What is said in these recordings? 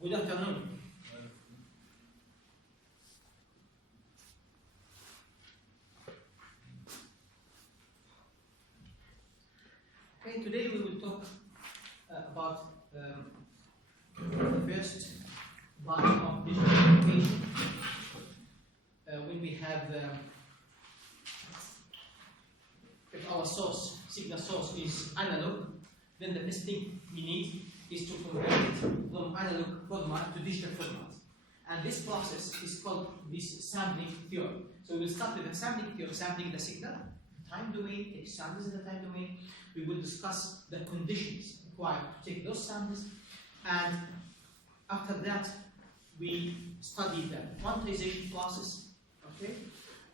Good afternoon. Okay, today we will talk about the first part of digital communication. When we have, if our signal source is analog, then the first thing we need is to convert it from analog format to digital format. And this process is called this sampling theorem. So we'll start with the sampling theorem, sampling the signal, time domain, take samples in the time domain. We will discuss the conditions required to take those samples. And after that, we study the quantization process, okay?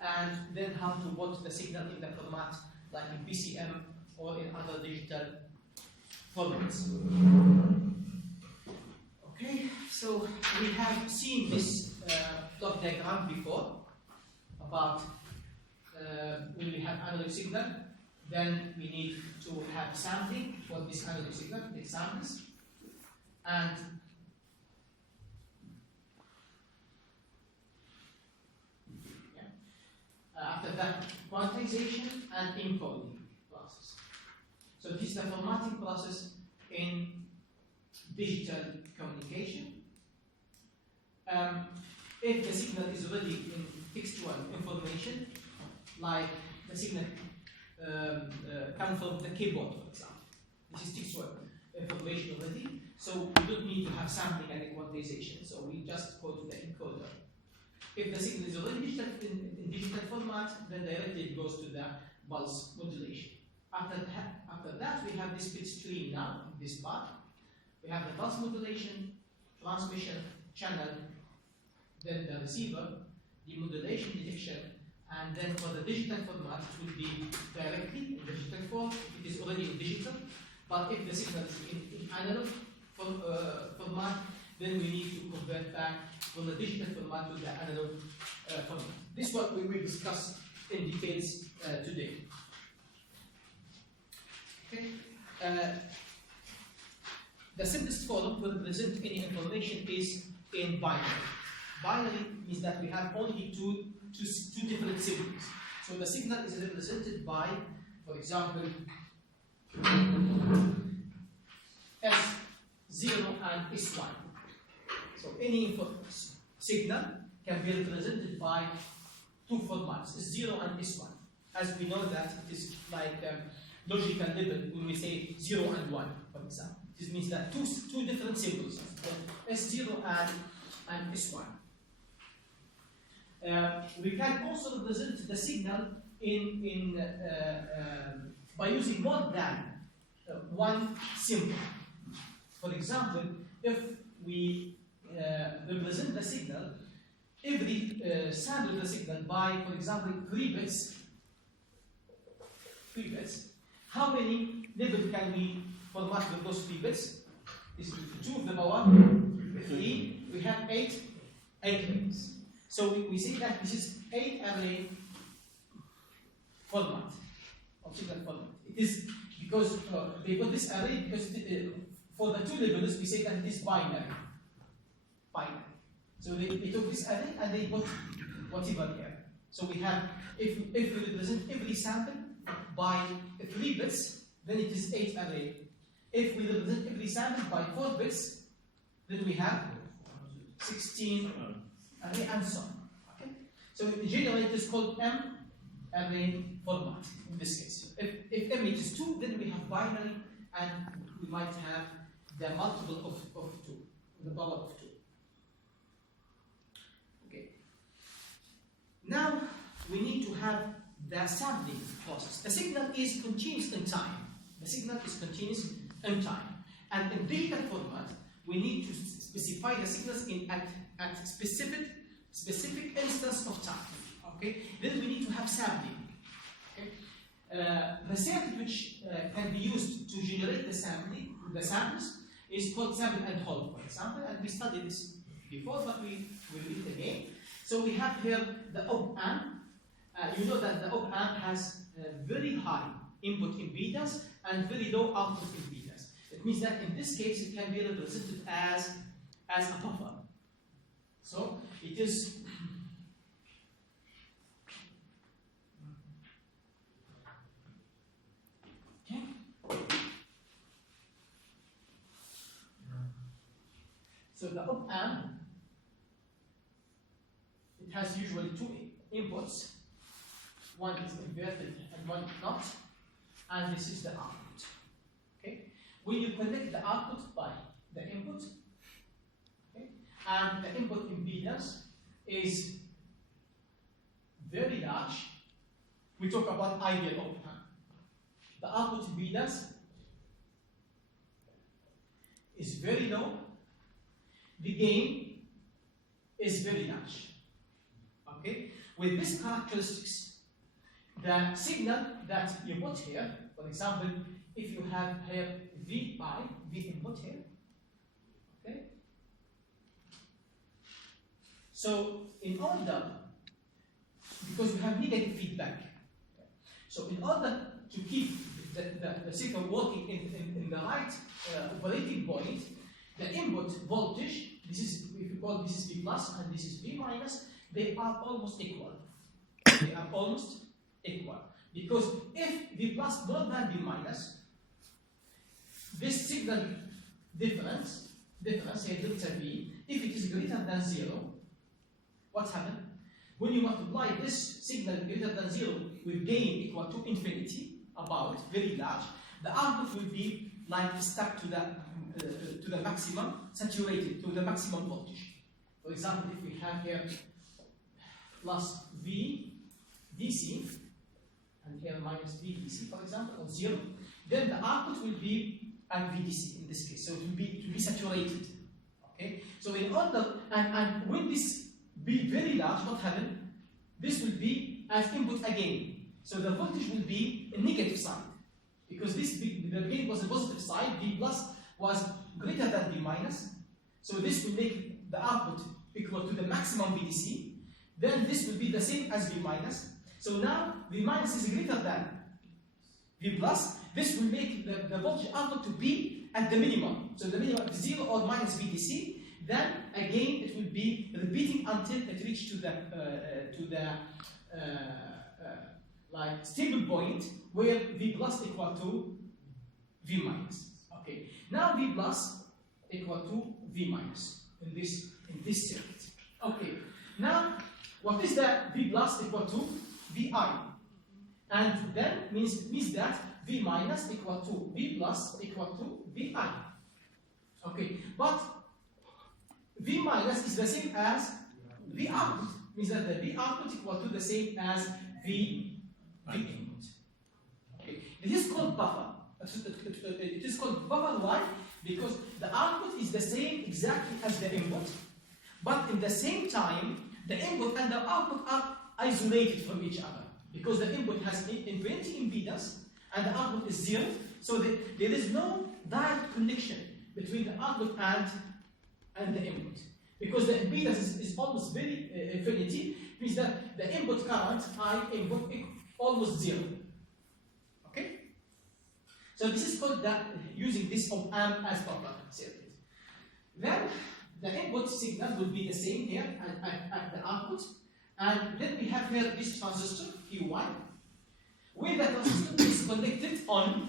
And then how to put the signal in the format like in BCM or in other digital formats. Okay, so we have seen this block diagram before about when we have analog signal, then we need to have sampling for this analog signal, take samples, and after that, quantization and encoding process. So this is the formatting process in digital communication. If the signal is already in textual information, like the signal comes from the keyboard, for example, this is textual information already, so we don't need to have sampling and quantization, so we just go to the encoder. If the signal is already in digital format, then directly it goes to the pulse modulation. After that, we have this bit stream now, in this part. We have the pulse modulation, transmission, channel, then the receiver, demodulation, detection, and then for the digital format, it will be directly in digital form. It is already in digital, but if the signal is in analog format, then we need to convert back from the digital format to the analog format. This is what we will discuss in details today. Okay. The simplest form to represent any information is in binary. Binary means that we have only two different signals. So the signal is represented by, for example, S0 and S1. So any signal can be represented by two formats, S0 and S1. As we know that it is like logical level when we say 0 and 1, for example. This means that two different symbols, S0 and S1. We can also represent the signal by using more than one symbol. For example, if we represent the signal, every sample of the signal by, for example, 3 bits, how many levels can we format with those 3 bits? This is 2 to the power 3. We have 8 levels. So we say that this is 8 array format of signal format. It is because they put this array because for the 2 levels we say that it is binary. So they took this array and they put whatever here. So we have, if we represent every sample by 3 bits, then it is 8 array. If we represent every sample by 4 bits, then we have 16 array and so on. Okay? So generally it is called M array format in this case. If M is 2, then we have binary and we might have the multiple of 2, the power of 2. Okay. Now we need to have the sampling process. The signal is continuous in time. And in digital format, we need to specify the signals at specific instance of time. Okay. Then we need to have sampling. Okay. The circuit which can be used to generate the samples is called sample and hold, for example, and we studied this before, but we will read it again. So we have here the op-amp. You know that the op-amp has very high input impedance and very low output impedance. It means that in this case it can be represented as as a buffer. So it is okay. So the op-amp, it has usually two inputs. One is inverted and one not, and this is the output. Okay. When you connect the output by the input, okay, and the input impedance is very large, we talk about ideal op-amp. The output impedance is very low. The gain is very large. Okay, with these characteristics, the signal that you put here, for example, if you have here V input here, okay. So in order, because we have negative feedback, so in order to keep the signal working in the right operating point, the input voltage, this is, if you call this is V plus and this is V minus, they are almost equal. They are almost equal. Because if V plus more than V minus, this signal difference here delta V, if it is greater than 0, what happens? When you multiply this signal greater than 0 with gain equal to infinity, about very large, the output will be like stuck to the maximum, saturated to the maximum voltage. For example, if we have here plus V DC and here minus V DC, for example, or 0, then the output will be at VDC in this case, so it will be saturated. Okay, so in order and when this be very large, what happens? This will be as input again, so the voltage will be a negative side because the gain was a positive side. V plus was greater than V minus, so this will make the output equal to the maximum VDC. Then this will be the same as V minus. So now V minus is greater than V plus. This will make the voltage output to be at the minimum. So the minimum is 0 or minus VDC. Then again it will be repeating until it reaches to the like stable point where V plus equal to V minus. Okay. Now V plus equal to V minus in this circuit. Okay. Now what is the V plus equal to VI? And then means that V minus equal to V plus equal to VI. Okay, but V minus is the same as V output. Means that the V output equal to the same as V input. Okay, it is called buffer. It is called buffer. Why? Because the output is the same exactly as the input, but in the same time, the input and the output are isolated from each other. Because the input has infinity impedance and the output is 0, so there is no direct connection between the output and the input. Because the impedance is almost very infinity, means that the input current I input almost 0. Okay? So this is called that using this op-amp as buffer circuit. Then the input signal will be the same here at the output. And then we have here this transistor, Q1, where the transistor is connected on.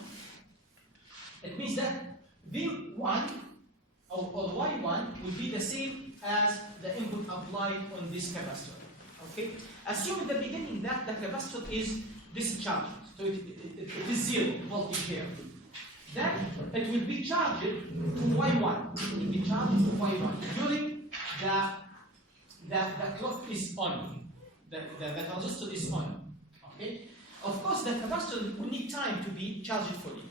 It means that V1 or Y1 will be the same as the input applied on this capacitor. Okay? Assume in the beginning that the capacitor is discharged, so it is 0 voltage here. Then it will be charged to Y1. It will be charged to Y1 during the clock is on. The transistor is on. Okay? Of course, the capacitor will need time to be charged fully.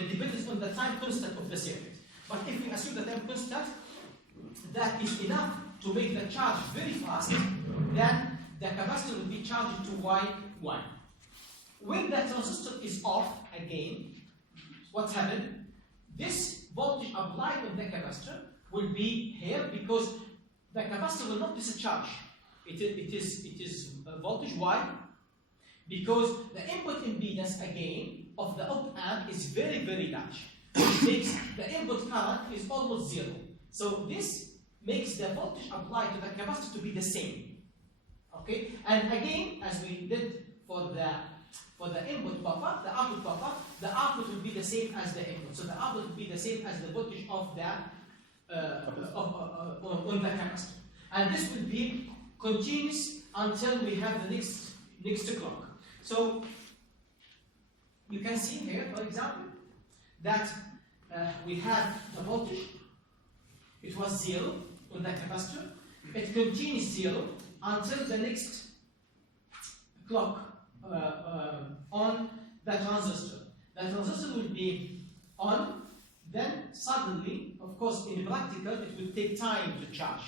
It depends on the time constant of the circuit. But if we assume the time constant, that is enough to make the charge very fast, then the capacitor will be charged to Y1. When the transistor is off again, what happened? This voltage applied on the capacitor will be here because the capacitor will not discharge. It is voltage. Why? Because the input impedance again of the op-amp is very, very large. Which makes the input current is almost 0. So this makes the voltage applied to the capacitor to be the same. Okay, and again, as we did for the input buffer, the output buffer, the output will be the same as the input. So the output will be the same as the voltage of the on the capacitor, and this will be continuous until we have the next clock. So you can see here, for example, that we have the voltage. It was 0 on the capacitor. It continues 0 until the next clock on the transistor. The transistor will be on, then suddenly, of course, in practical, it will take time to charge.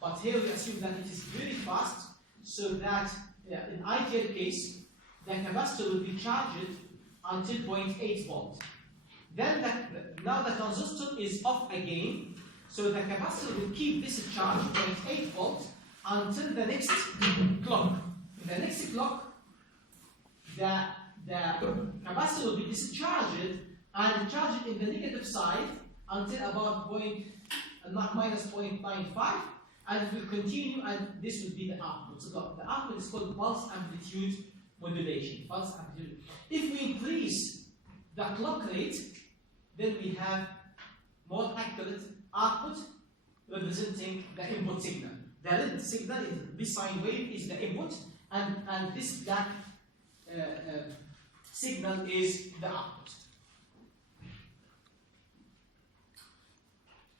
But here we assume that it is very fast, so that in ideal case, the capacitor will be charged until 0.8 volts. Then now the transistor is off again, so the capacitor will keep this charge 0.8 volts until the next clock. In the next clock, the capacitor will be discharged and charged in the negative side until about minus 0.95, and it will continue, and this will be the output. So the output is called pulse amplitude modulation. Pulse amplitude. If we increase the clock rate, then we have more accurate output representing the input signal. The red signal is this sine wave is the input, and this black signal is the output.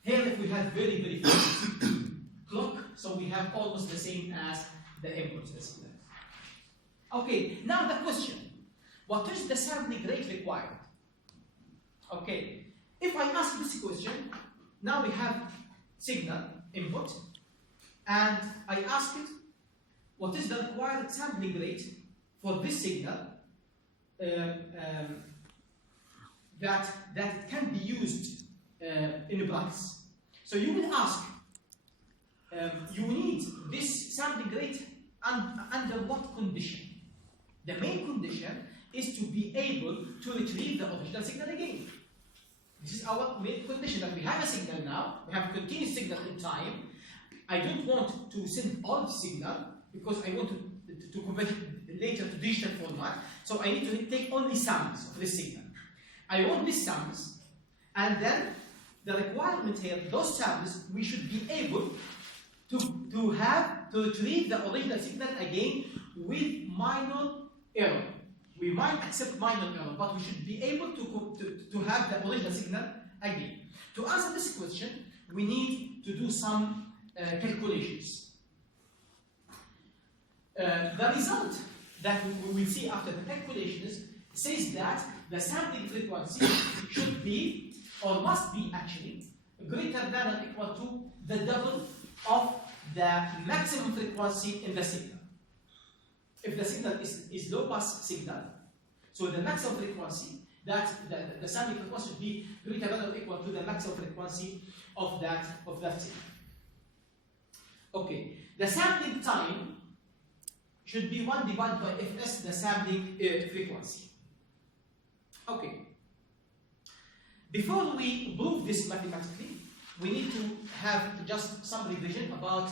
Here, if we have very fast clock, so we have almost the same as the input signal. Okay, now the question: what is the sampling rate required? Okay, if I ask this question, now we have signal input, and I ask it, what is the required sampling rate for this signal that can be used in practice? So you will ask, you need this sampling rate under what condition? The main condition is to be able to retrieve the original signal again. This is our main condition, that we have a signal now, we have a continuous signal in time. I don't want to send all the signal because I want to convert it later to digital format. So I need to take only samples of this signal. I want these samples, and then the requirement here, those samples, we should be able to retrieve the original signal again with minor error. We might accept minor error, but we should be able to have the original signal again. To answer this question, we need to do some calculations. The result that we will see after the calculations says that the sampling frequency should be, or must be actually, greater than or equal to the double of the maximum frequency in the signal. If the signal is low pass signal, so the maximum frequency, that the sampling frequency should be greater than or equal to the maximum frequency of that signal. Okay, the sampling time should be 1 divided by Fs, the sampling frequency. Okay. Before we prove this mathematically, we need to have just some revision about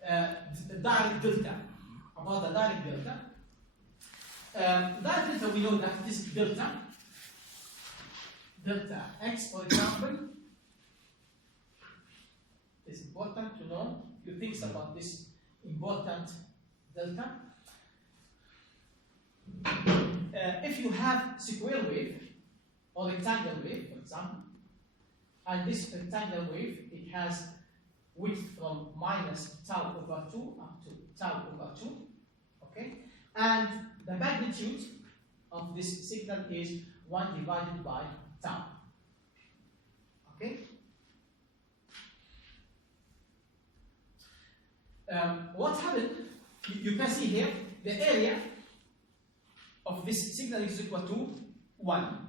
the direct delta. About the direct delta. Direct delta, we know that this delta x, for example, is important to know. You think about this important delta. If you have square wave or rectangular wave, for example, and this rectangular wave, it has width from minus tau over 2 up to tau over 2, okay? And the magnitude of this signal is 1 divided by tau, okay? What happened, you can see here, the area of this signal is equal to 1.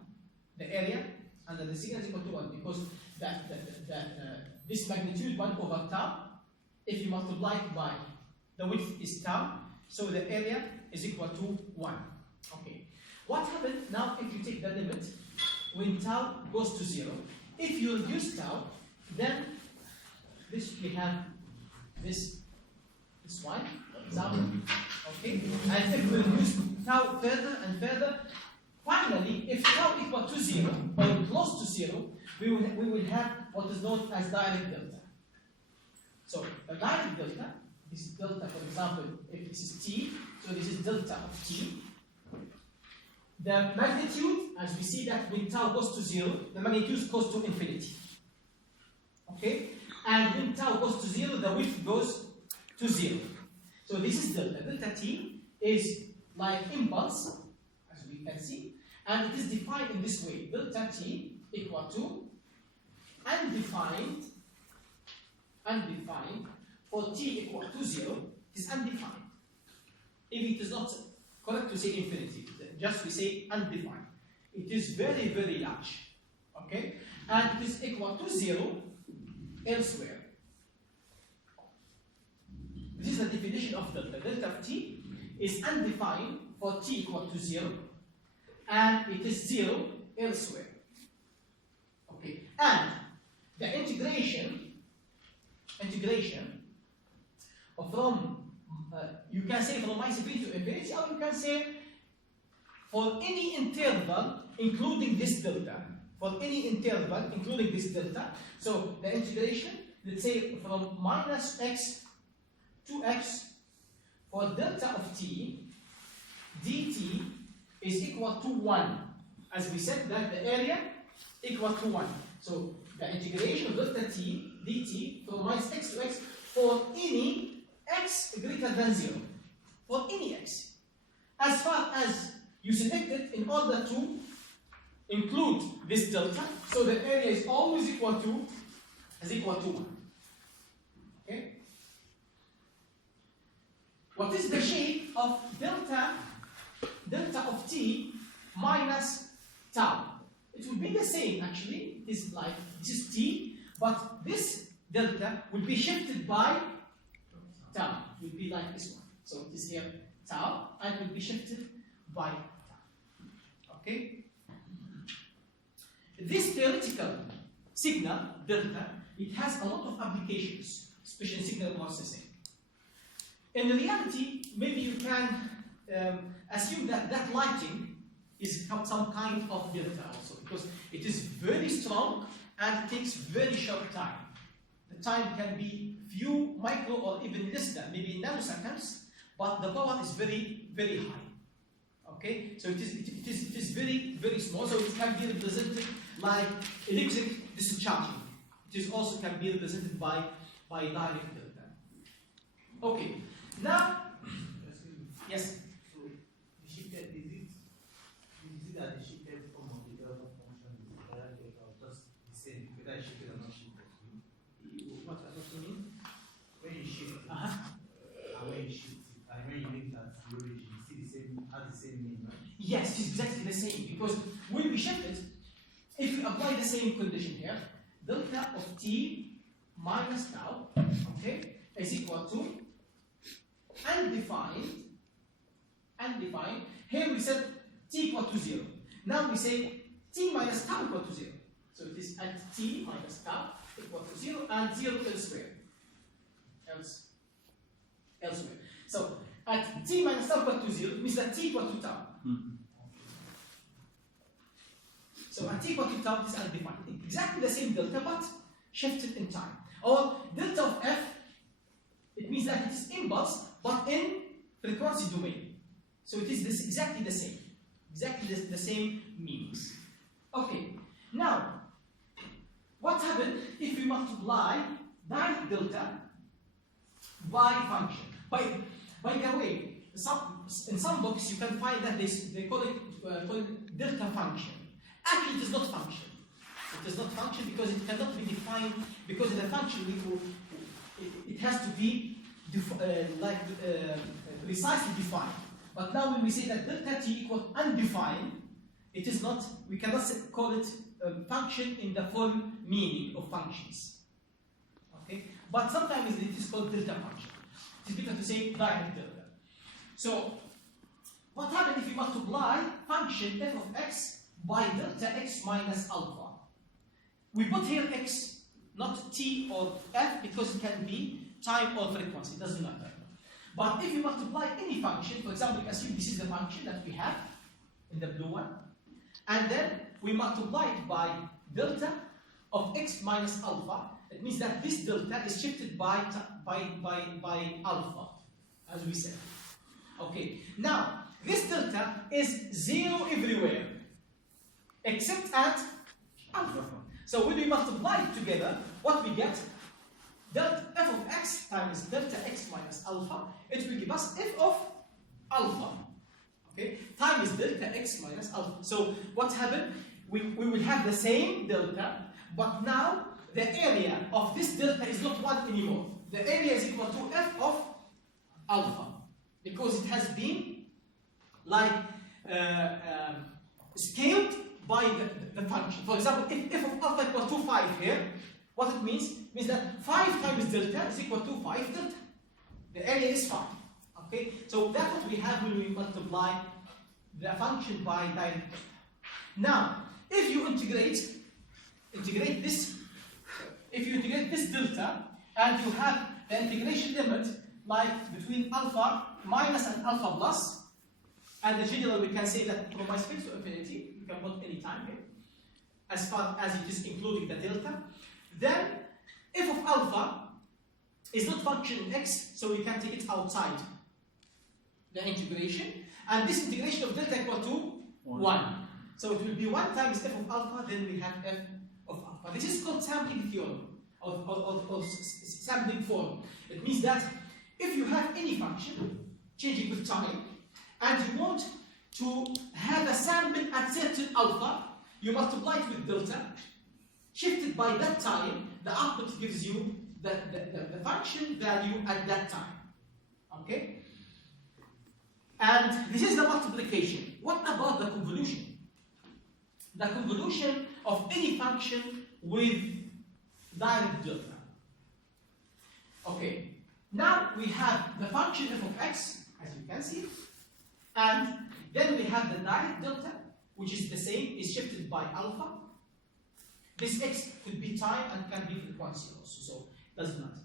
The area under the signal is equal to 1 because this magnitude 1 over tau, if you multiply it by the width is tau, so the area is equal to 1. Okay. What happens now if you take the limit when tau goes to 0? If you reduce tau, then this we have this one, for example. Okay? And if we reduce tau further and further, finally, if tau equal to 0 or close to 0, we will have what is known as direct delta. So a direct delta, this is delta, for example, if this is t, so this is delta of t. The magnitude, as we see that when tau goes to 0, the magnitude goes to infinity. Okay? And when tau goes to 0, the width goes to 0. So this is delta. Delta t is like impulse, as we can see, and it is defined in this way. Delta t equal to undefined for t equal to 0 is undefined. If it is not correct to say infinity, just we say undefined. It is very, very large. Okay? And it is equal to 0 elsewhere. This is the definition of delta. Delta of t is undefined for t equal to 0, and it is 0 elsewhere. Okay? And the integration from you can say from minus infinity to infinity, or you can say for any interval including this delta. For any interval including this delta. So the integration, let's say from minus x to x for delta of t, dt is equal to 1. As we said that the area equal to 1. So the integration of delta t dt from minus x to x for any x greater than 0. For any x. As far as you select it in order to include this delta, so the area is always equal to 1. Okay? What is the shape of delta of t minus tau? It will be the same actually. It is like this is t, but this delta will be shifted by tau. It will be like this one. So it is here tau, and it will be shifted by tau. Okay? This theoretical signal, delta, it has a lot of applications, especially in signal processing. In reality, maybe you can assume that that lighting is some kind of delta also, because it is very strong and it takes very short time. The time can be few micro or even less than, maybe nanoseconds, but the power is very, very high. Okay, so it is very, very small, so it can be represented like electric discharging. It is also can be represented by direct delta. Okay, now, yes. So the shifted is it that the shifted form of the delta function is direct delta or just the same, whether it's shifted or not shifted? What do you mean? When you shift it, and when you shift it, and when you make that the origin, you see the same, has the same name, right? Yes, it's exactly the same, because when we shift it, if we apply the same condition here, delta of t minus tau, okay, is equal to undefined. Here we said t equal to 0. Now we say t minus tau equal to 0. So it is at t minus tau equal to 0 and 0 elsewhere. Elsewhere. So at t minus tau equal to 0 means that t equal to tau. So at t equal to tau is undefined. Exactly the same delta but shifted in time. Or delta of f, it means that it is impulse but in frequency domain. So it is exactly the same. Exactly the same meanings. Okay, now what happens if we multiply direct delta by function? By the way, in some books you can find that they call it delta function. Actually, it is not function. It is not function because it cannot be defined, because in a function it has to be precisely defined. But now when we say that delta t equals undefined, it is not, we cannot call it a function in the full meaning of functions. Okay? But sometimes it is called delta function. It is better to say direct delta. So, what happens if you multiply function f of x by delta x minus alpha? We put here x not t or f, because it can be time or frequency, it doesn't matter. But if you multiply any function, for example, assume this is the function that we have in the blue one, and then we multiply it by delta of x minus alpha, it means that this delta is shifted by alpha, as we said. Okay, now this delta is 0 everywhere, except at alpha. So when we multiply it together, what we get? Delta f of x times delta x minus alpha, it will give us f of alpha. Okay, times delta x minus alpha. So what happened? We will have the same delta, but now the area of this delta is not 1 anymore. The area is equal to f of alpha, because it has been like scaled by the function. For example, if f of alpha equals to 5 here, what it means that 5 times delta is equal to 5 delta. The area is 5. Okay, so that's what we have when we multiply the function by direct. Now, if you integrate this, if you integrate this delta, and you have the integration limit like between alpha minus and alpha plus, and in general we can say that from fixed to infinity, you can put any time here, as far as it is including the delta, then f of alpha is not function in x, so we can take it outside the integration, and this integration of delta equal to 1. So it will be 1 times f of alpha, then we have f of alpha. This is called sampling theorem, or sampling form. It means that if you have any function changing with time, and you want to have a sample at certain alpha, you multiply it with delta, shifted by that time, the output gives you the function value at that time. Okay? And this is the multiplication. What about the convolution? The convolution of any function with direct delta. Okay, now we have the function f of x, as you can see, and then we have the direct delta, which is the same, is shifted by alpha. This x could be time and can be frequency also, so it doesn't matter.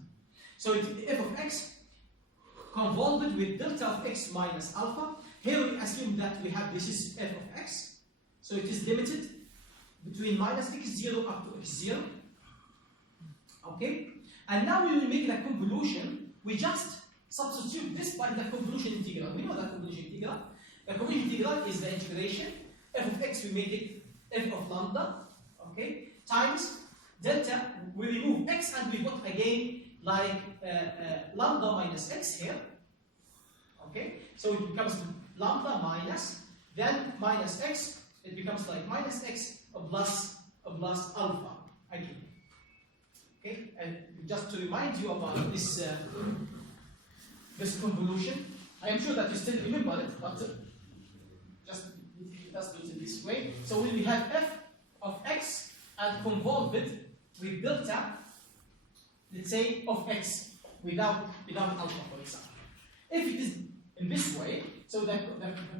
So it's f of x convolved with delta of x minus alpha. Here we assume that we have this is f of x, so it is limited between minus x0 up to x0. Okay? And now we will make the convolution. We just substitute this by the convolution integral. We know the convolution integral. The convolution integral is the integration. F of x, we make it f of lambda, okay, times delta. We remove x and we put again like lambda minus x here. Okay? So it becomes lambda minus, then minus x, it becomes like minus x plus alpha again. Okay, and just to remind you about this this convolution, I am sure that you still remember it, but just do it this way. So we have f of x and convolve it with delta, let's say of x without alpha, for example. If it is in this way, so the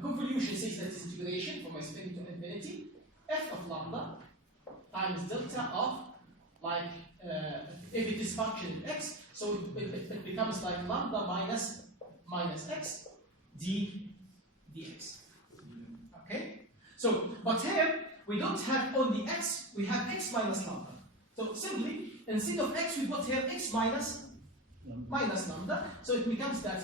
convolution says that it's integration from infinity to infinity, f of lambda times delta of like if it is function x, so it becomes like lambda minus x dx. Okay? So, but here we don't have only x, we have x minus lambda. So simply, instead of x, we put here x minus lambda. So it becomes that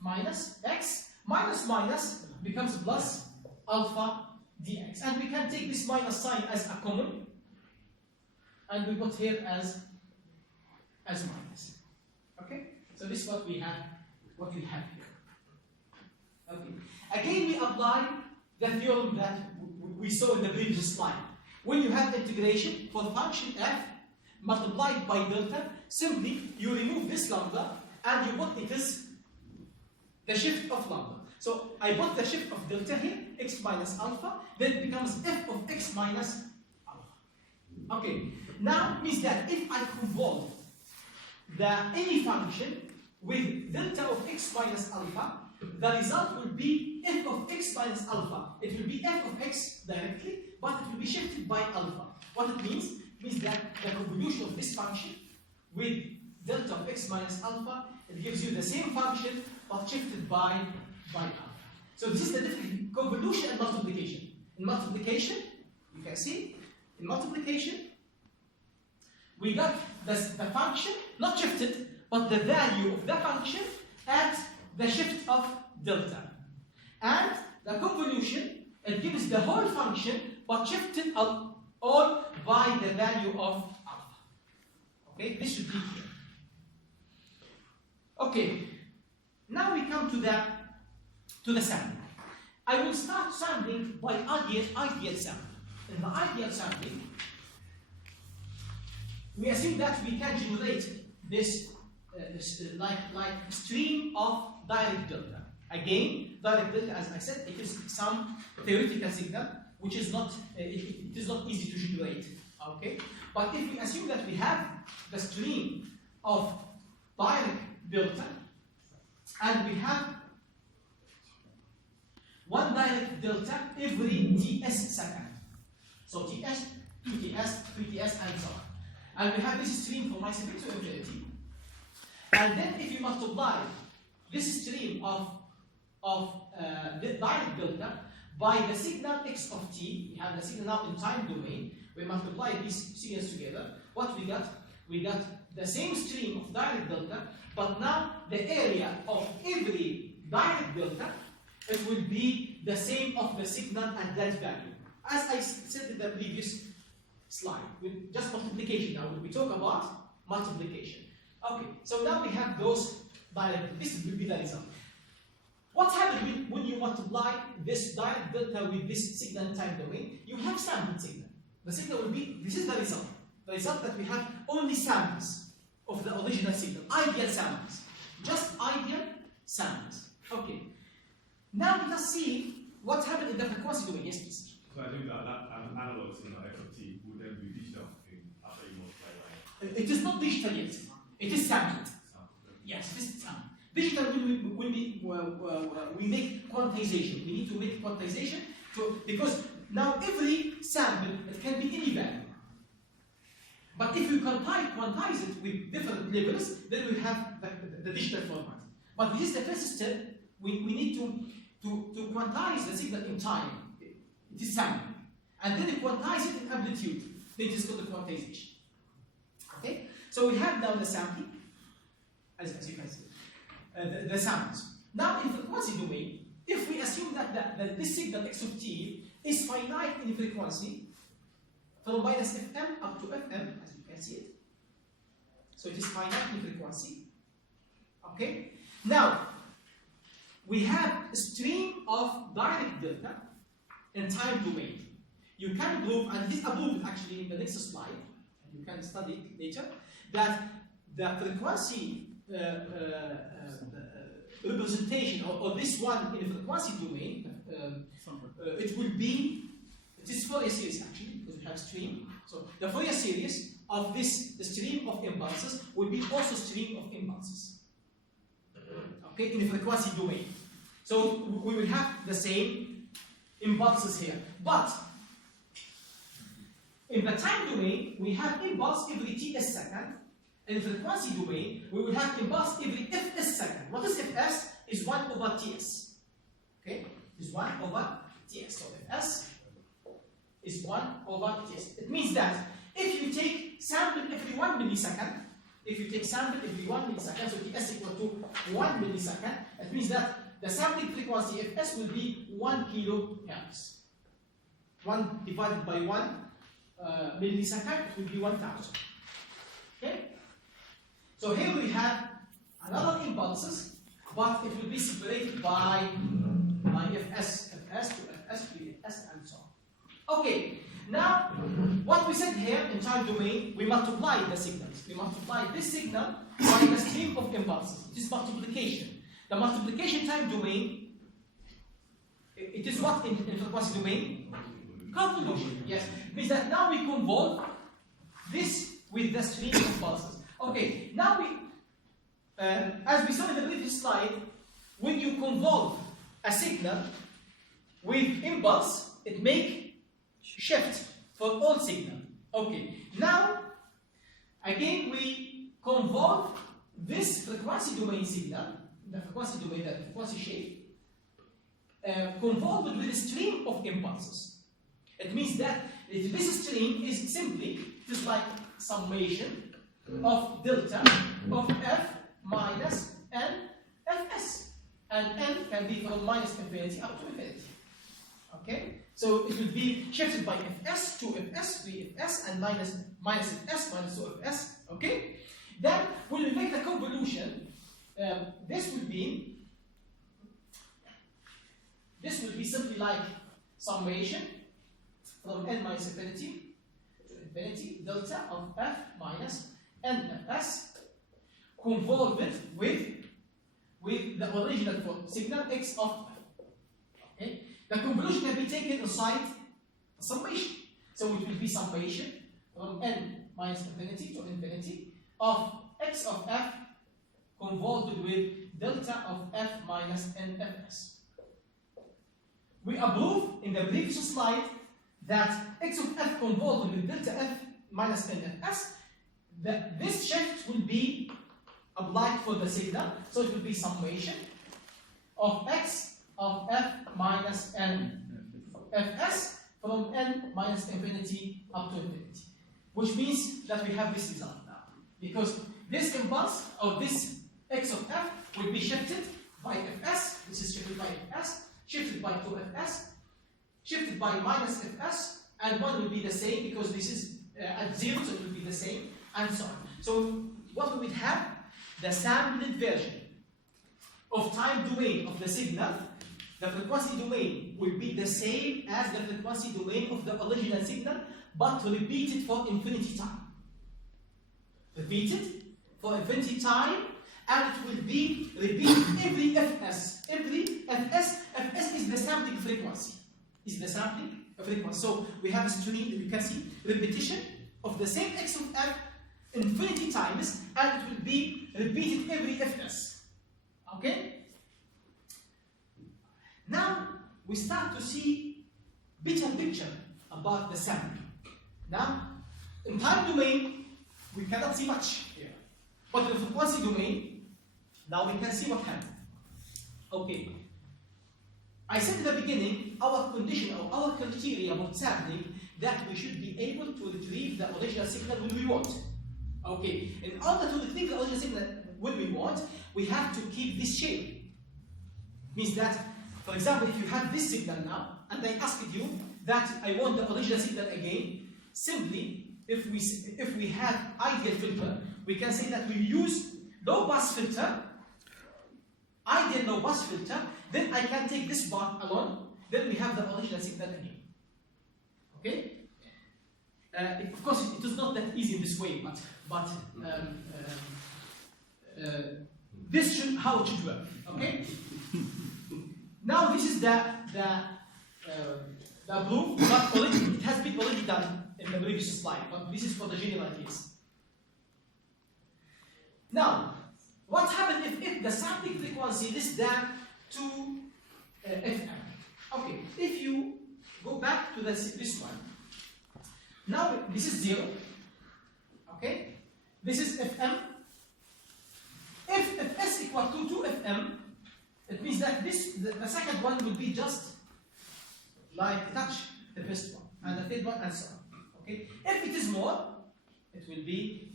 minus x minus becomes plus alpha dx. And we can take this minus sign as a common, and we put here as minus. Okay? So this is what we have here. Okay. Again, we apply the theorem that we saw in the previous slide. When you have integration for the function f multiplied by delta, simply you remove this lambda and you put it as the shift of lambda. So I put the shift of delta here, x minus alpha, then it becomes f of x minus alpha. Okay, now means that if I convolve any function with delta of x minus alpha, the result will be f of x minus alpha. It will be f of x directly, but it will be shifted by alpha. What it means means that the convolution of this function with delta of x minus alpha, it gives you the same function but shifted by alpha. So this is the difference, convolution and multiplication. In multiplication, you can see, in multiplication, we got the function, not shifted, but the value of the function at the shift of delta. And the convolution, it gives the whole function, but shifted all by the value of alpha. Okay, this should be clear. Okay, now we come to the sampling. I will start sampling by ideal sampling. In the ideal sampling, we assume that we can generate this like stream of direct delta. Again, direct delta, as I said, it is some theoretical signal which is not it is not easy to generate. Okay, but if we assume that we have the stream of direct delta, and we have one direct delta every ts second. So ts, 2ts, 3ts, and so on. And we have this stream from isomeric to infinity. And then if you multiply this stream of the direct delta by the signal x of t, we have the signal now in time domain, we multiply these signals together, what we got? We got the same stream of direct delta, but now the area of every direct delta, it will be the same of the signal at that value. As I said in the previous slide, with just multiplication now, we talk about multiplication. Okay, so now we have those direct, this will be the result. What happens when you multiply this direct delta with this signal time domain? You have sampled signal. The signal will be, this is the result. The result that we have only samples of the original signal, ideal samples. Just ideal samples. Okay. Now let us see what happened in the frequency domain. Yes, please. So I think that analog signal x of t would then be digital after you multiply by. It is not digital yet. It is sampled. Yes, this is sampled. Digital will be we make quantization. We need to make quantization because now every sample, it can be any value. But if you quantize it with different levels, then we have the digital format. But this is the first step. We need to quantize the signal in time. It is sampling. And then quantize it in amplitude. Then it is called the quantization. Okay? So we have now the sampling, as you can see, the samples. Now in frequency domain, if we assume that this signal x of t is finite in frequency, from minus fm up to fm, as you can see it. So it is finite in frequency. Okay? Now, we have a stream of direct delta in time domain. You can prove, and this is approved actually in the next slide, and you can study it later, that the frequency representation, or this one in the frequency domain, it will be, it is Fourier series actually, because we have stream. So the Fourier series of the stream of impulses will be also stream of impulses. Okay, in the frequency domain. So we will have the same impulses here. But in the time domain, we have impulse every ts second. In the frequency domain, we will have impulse every fs second. What is fs? Is 1 over ts. Okay? Is 1 over ts. So fs is 1 over ts. It means that if you take sample every 1 millisecond, if you take sample every 1 millisecond, so ts equal to 1 millisecond, it means that the sampling frequency fs will be 1 kilohertz. 1 divided by 1 millisecond, it will be 1000. Okay? So here we have another impulses, but it will be separated by fs, fs to fs to fs, and so on. Okay, now what we said here in time domain, we multiply the signals. We multiply this signal by the stream of impulses. It is multiplication. The multiplication time domain, it is what in frequency domain? Convolution. Yes. It means that now we convolve this with the stream of pulses. Okay, now we, as we saw in the previous slide, when you convolve a signal with impulse, it makes shift for all signal. Okay, now again we convolve this frequency domain signal, the frequency domain, the frequency shape, convolved with a stream of impulses. It means that if this stream is simply just like summation of delta of f minus n fs, and n can be from minus infinity up to infinity. Okay, so it will be shifted by fs, 2fs, 3fs, and minus fs, minus 2fs. Okay, then when we make the convolution, this will be simply like summation from n minus infinity to infinity delta of f minus nfs convolved with the original signal x of f. Okay? The convolution can be taken inside a summation. So it will be summation from n minus infinity to infinity of x of f convolved with delta of f minus nfs. We approved in the previous slide that x of f convolved with delta f minus nfs, that this shift will be applied for the signal, so it will be summation of x of f minus nfs from n minus infinity up to infinity, which means that we have this result now, because this impulse or this x of f will be shifted by fs, this is shifted by fs, shifted by 2fs, shifted by minus fs, and one will be the same because this is at 0, so it will be the same, and so on. So what we would have, the sampled version of time domain of the signal, the frequency domain will be the same as the frequency domain of the original signal, but repeated for infinity time. Repeated for infinity time, and it will be repeated every fs. Every fs is the sampling frequency. Is the sampling frequency. So we have a stream, you can see repetition of the same x of f infinity times, and it will be repeated every fs. Okay? Now we start to see better picture about the sampling. Now, in time domain, we cannot see much here. But in the frequency domain, now we can see what happened. Okay. I said in the beginning, our condition or our criteria about sampling, that we should be able to retrieve the original signal when we want. Okay. In order to retrieve the original signal when we want, we have to keep this shape. Means that, for example, if you have this signal now, and I asked you that I want the original signal again, simply, if we have ideal filter, we can say that we use low pass filter, ideal low pass filter, then I can take this part alone, then we have the original signal again. Okay? Of course, it is not that easy in this way, but this should how it should work. Okay? Now this is the proof, but it has been already done in the previous slide, but this is for the general case. Now, what happens if the sampling frequency is than 2 fm? Okay, if you go back to this one, now this is 0. Okay, this is fm. If fs equal to 2 fm, it means that the second one will be just like touch the first one, and the third one, and so on. Okay? If it is more, it will be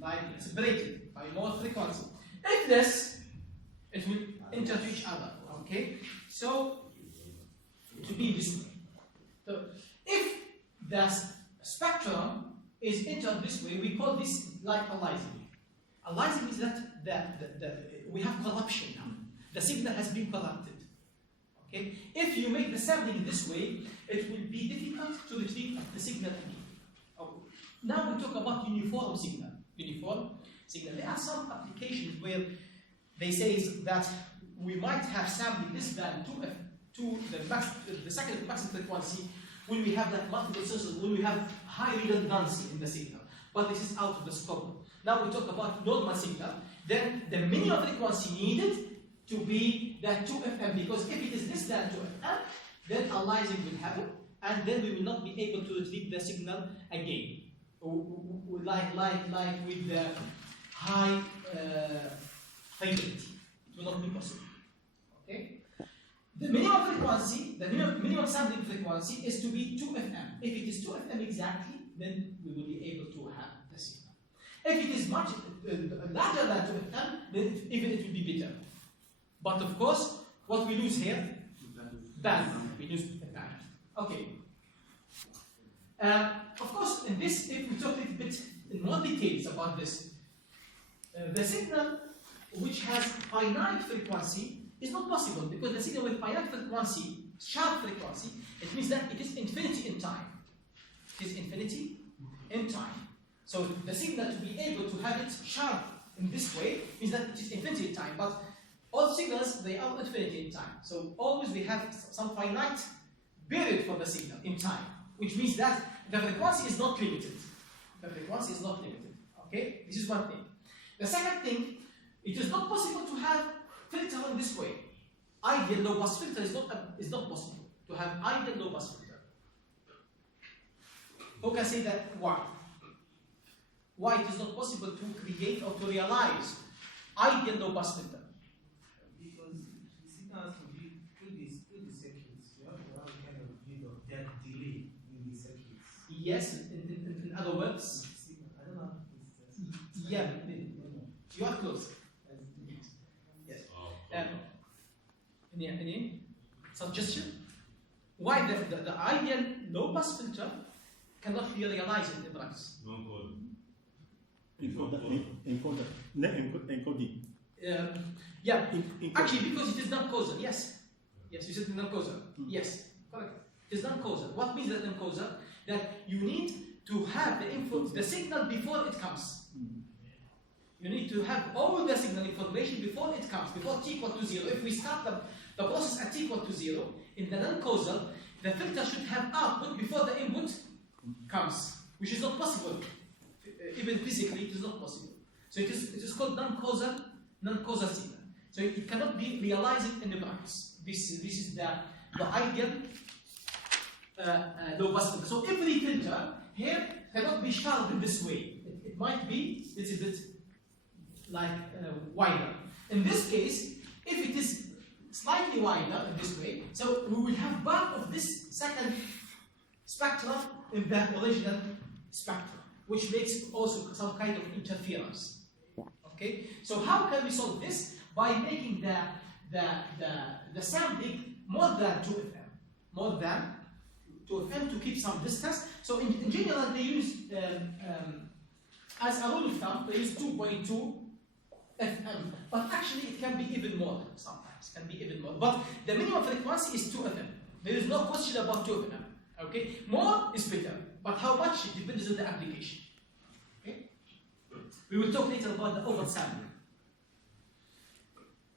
like separated by more frequency. If less, it will enter to each other. Okay? So it will be this way. So if the spectrum is entered this way, we call this like aliasing. Aliasing means that we have corruption now. The signal has been corrupted. Okay? If you make the sampling this way, it will be difficult to retrieve the signal again. Okay. Now we talk about uniform signal. Uniform signal. There are some applications where they say that we might have sampling this than to the second maximum frequency when we have that multiple sources, when we have high redundancy in the signal. But this is out of the scope. Now we talk about normal signal. Then the minimum frequency needed to be that 2 fm, because if it is less than 2 fm, then aliasing will happen, and then we will not be able to retrieve the signal again. Like with the high fidelity. It will not be possible. Okay? The minimum frequency, the minimum sampling frequency is to be 2 FM. If it is 2 FM exactly, then we will be able to have the signal. If it is much larger than 2 FM, then even it will be better. But of course, what we lose here? Bandwidth. We lose the bandwidth. Okay. Of course, in this, if we talk a little bit in more details about this, the signal which has finite frequency is not possible, because the signal with finite frequency, sharp frequency, it means that it is infinity in time. It is infinity in time. So the signal, to be able to have it sharp in this way means that it is infinity in time. But all signals, they are infinity in time. So always we have some finite period for the signal in time, which means that the frequency is not limited. The frequency is not limited. Okay? This is one thing. The second thing, it is not possible to have filter in this way. Ideal low pass filter is not possible to have ideal low pass filter. Who can say that? Why? Why it is not possible to create or to realize ideal low pass filter? Because the signals will be through the circuits. You have to have a kind of view of that delay in the circuits. Yes, in other words. I don't know if it's Yeah, you are close. Yes. Any suggestion? Why the ideal low pass filter cannot be realized in the practice? Encoding. Yeah, actually, because it is non-causal. Yes, you said non-causal. Yes, correct. It is non-causal. What means that non-causal? That you need to have the info, the signal before it comes. You need to have all the signal information before it comes, before t equal to 0. If we start the process at t equal to 0, in the non-causal, the filter should have output before the input comes, which is not possible. Even physically, it is not possible. So it is called non-causal signal. So it cannot be realized in the practice. This is the ideal low pass filter. So every filter here cannot be sharp in this way. It might be a little bit like wider. In this case, if it is slightly wider in this way, so we will have part of this second spectrum in the original spectrum, which makes also some kind of interference. Okay, so how can we solve this? By making the sampling more than 2 FM, more than 2 FM to keep some distance. So in general, they use as a rule of thumb, they use 2.2 FM, but actually it can be even more sometimes, can be even more. But the minimum frequency is 2 FM. There is no question about 2 FM. Okay, more is better, but how much it depends on the application. Okay, we will talk later about the oversampling.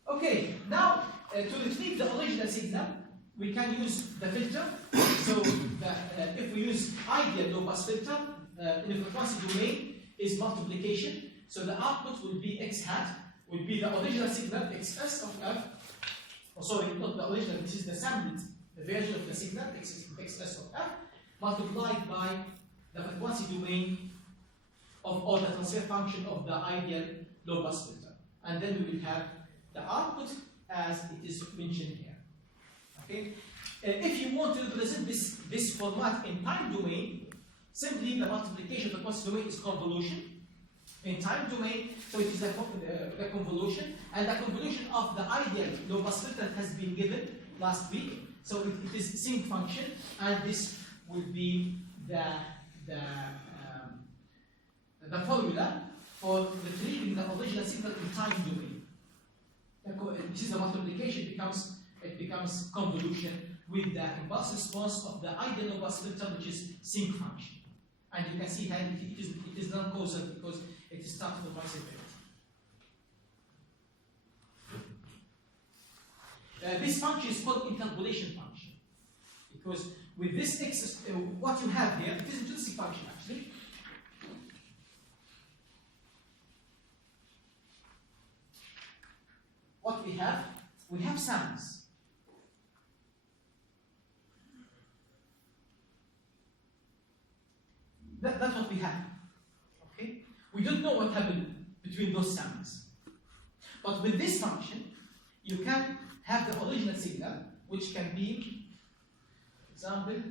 Okay, now to retrieve the original signal, we can use the filter. So if we use ideal low pass filter, in the frequency domain is multiplication. So the output will be x hat, will be the original signal xs of f. Oh, sorry, not the original, this is the sampled version of the signal xs of f, multiplied by the frequency domain or the transfer function of the ideal low pass filter. And then we will have the output as it is mentioned here. Okay? If you want to represent this format in time domain, simply the multiplication of the frequency domain is convolution. In time domain, so it is the convolution, and the convolution of the ideal low pass filter has been given last week. So it is sinc function, and this will be the formula for retrieving the original signal in time domain. This is the multiplication, it becomes convolution with the impulse response of the ideal low pass filter, which is sinc function. And you can see that it is non-causal because it starts from biseparity. This function is called interpolation function because with this x, what you have here, it is intrinsic function actually. What we have samples. That's what we have. Okay? We don't know what happened between those samples. But with this function, you can have the original signal, which can be, for example,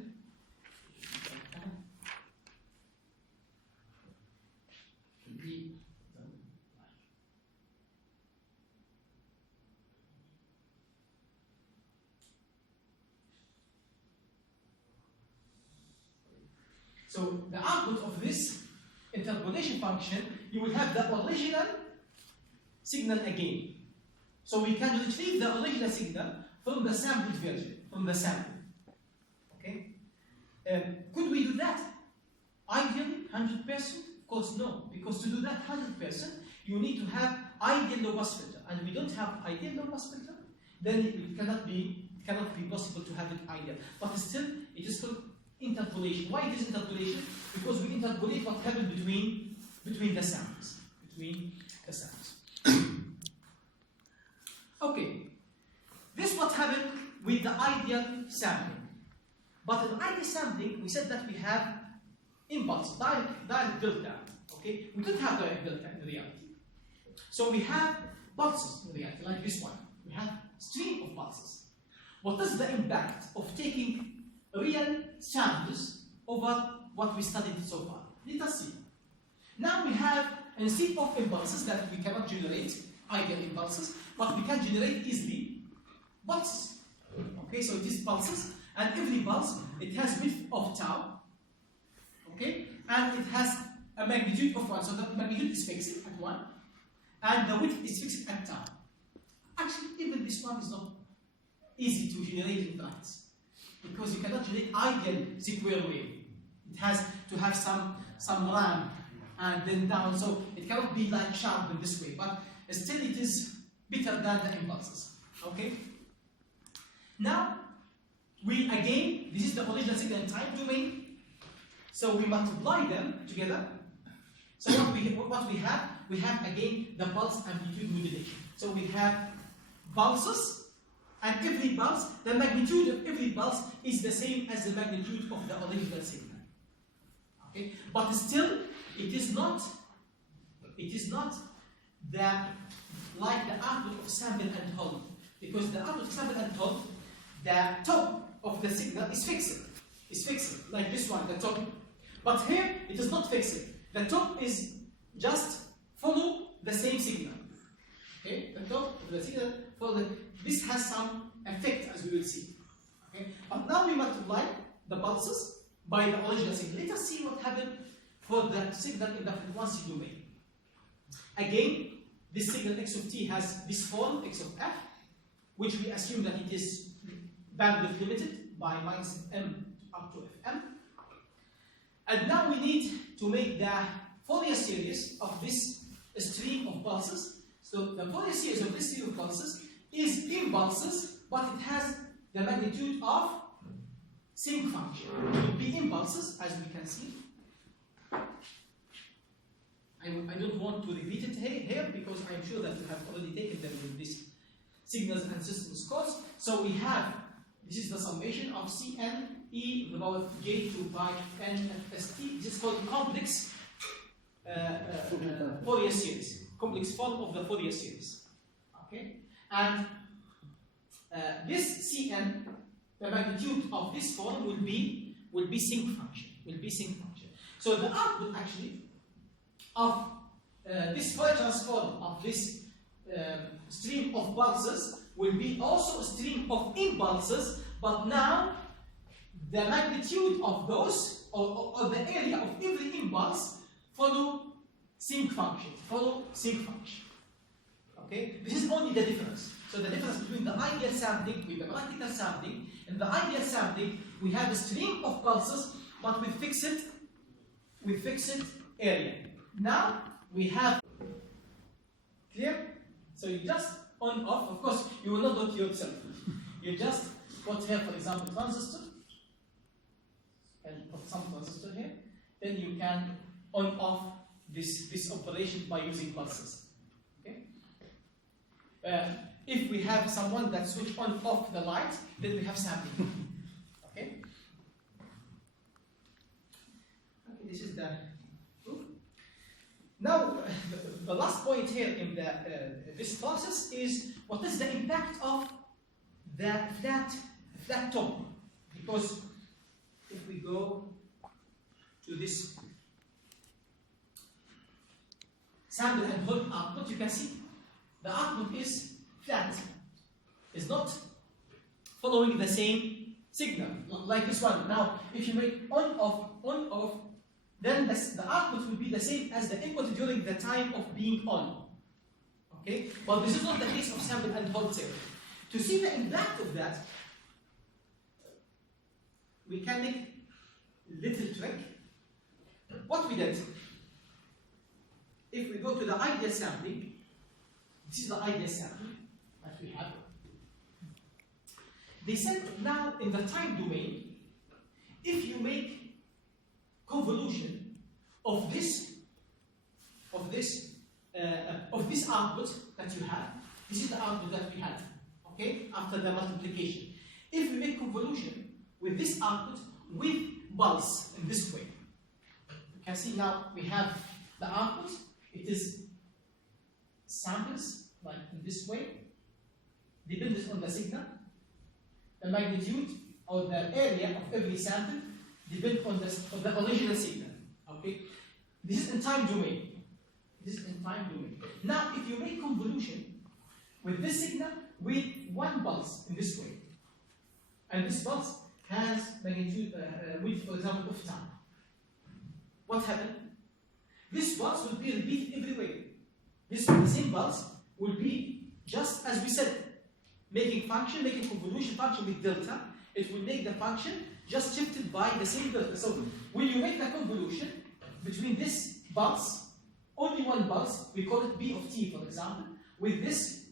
so the output of this interpolation function, you will have the original signal again. So we can retrieve the original signal from the sampled version, from the sample. Okay? Could we do that? Ideally, 100%? Of course, no. Because to do that 100%, you need to have ideal low-pass filter. And we don't have ideal low-pass filter, then it cannot be possible to have it ideal. But still, it is called interpolation. Why it is interpolation? Because we interpolate what happened between the samples. Okay. This is what happened with the ideal sampling. But in ideal sampling, we said that we have impulse, direct delta. Okay? We don't have direct delta in reality. So we have pulses in reality, like this one. We have stream of pulses. What is the impact of taking real samples over what we studied so far? Let us see. Now we have, instead of impulses that we cannot generate, ideal impulses, but we can generate easily pulses. Okay, so it is pulses, and every pulse, it has width of tau, okay, and it has a magnitude of 1. So the magnitude is fixed at 1, and the width is fixed at tau. Actually, even this one is not easy to generate in practice, because you cannot generate ideal square wave. It has to have some ramp and then down, so it cannot be like sharp in this way, but still it is better than the impulses. Okay? Now, this is the original signal and time domain, so we multiply them together. So what we have again the pulse amplitude modulation. So we have pulses, and every pulse, the magnitude of every pulse is the same as the magnitude of the original signal. Okay? But still, it is not like the output of sample and hold, because the output of sample and hold, the top of the signal is fixed, like this one, the top. But here, it is not fixed. The top is just follow the same signal. Okay? The top of the signal follow this has some effect, as we will see. Okay? But now we multiply the pulses by the original signal. Let us see what happened for the signal in the frequency domain. Again, this signal x of t has this form, x of f, which we assume that it is bandwidth limited by -m up to fm. And now we need to make the Fourier series of this stream of pulses. So the Fourier series of this stream of pulses is impulses, but it has the magnitude of sinc function. It will be impulses, as we can see. I don't want to repeat it here because I'm sure that you have already taken them in this signals and systems course. So we have, this is the summation of Cn e to the power of j to pi n st. This is called complex Fourier series, complex form of the Fourier series. Okay, and this Cn, the magnitude of this form will be sinc function. So the output actually of this Fourier transform of this stream of pulses will be also a stream of impulses, but now the magnitude of those, or the area of every impulse, follow sinc function. Okay? This is only the difference. So the difference between the ideal sampling with the practical sampling. In the ideal sampling, we have a stream of pulses, but with fixed area. Now we have clear. So you just on off. Of course, you will not do it yourself. You just put here, for example, transistor, and put some transistor here. Then you can on off this operation by using pulses. Okay. If we have someone that switch on off the light, then we have sampling. Okay. this is the proof. Now, the last point here in this process is what is the impact of the flat top? Because if we go to this sample and hold output, you can see the output is flat. It's not following the same signal like this one. Now, if you make on off, then the output will be the same as the input during the time of being on. Okay, but this is not the case of sample and hold circuit. To see the impact of that, we can make a little trick. What we did, if we go to the ideal sampling, this is the ideal sampling that we have. They said now in the time domain, if you make convolution of this output that you have, this is the output that we had, okay, after the multiplication. If we make convolution with this output with pulse in this way, you can see now we have the output. It is samples like in this way, depending on the signal. The magnitude or the area of every sample depends on the original signal. Okay, this is in time domain. This is in time domain. Now, if you make convolution with this signal with one pulse in this way, and this pulse has magnitude width, for example, of time, what happened? This pulse will be repeated everywhere. This same pulse will be just as we said. Making convolution function with delta, it will make the function just shifted by the same delta. So when you make the convolution between this pulse, only one pulse, we call it B of t, for example, with this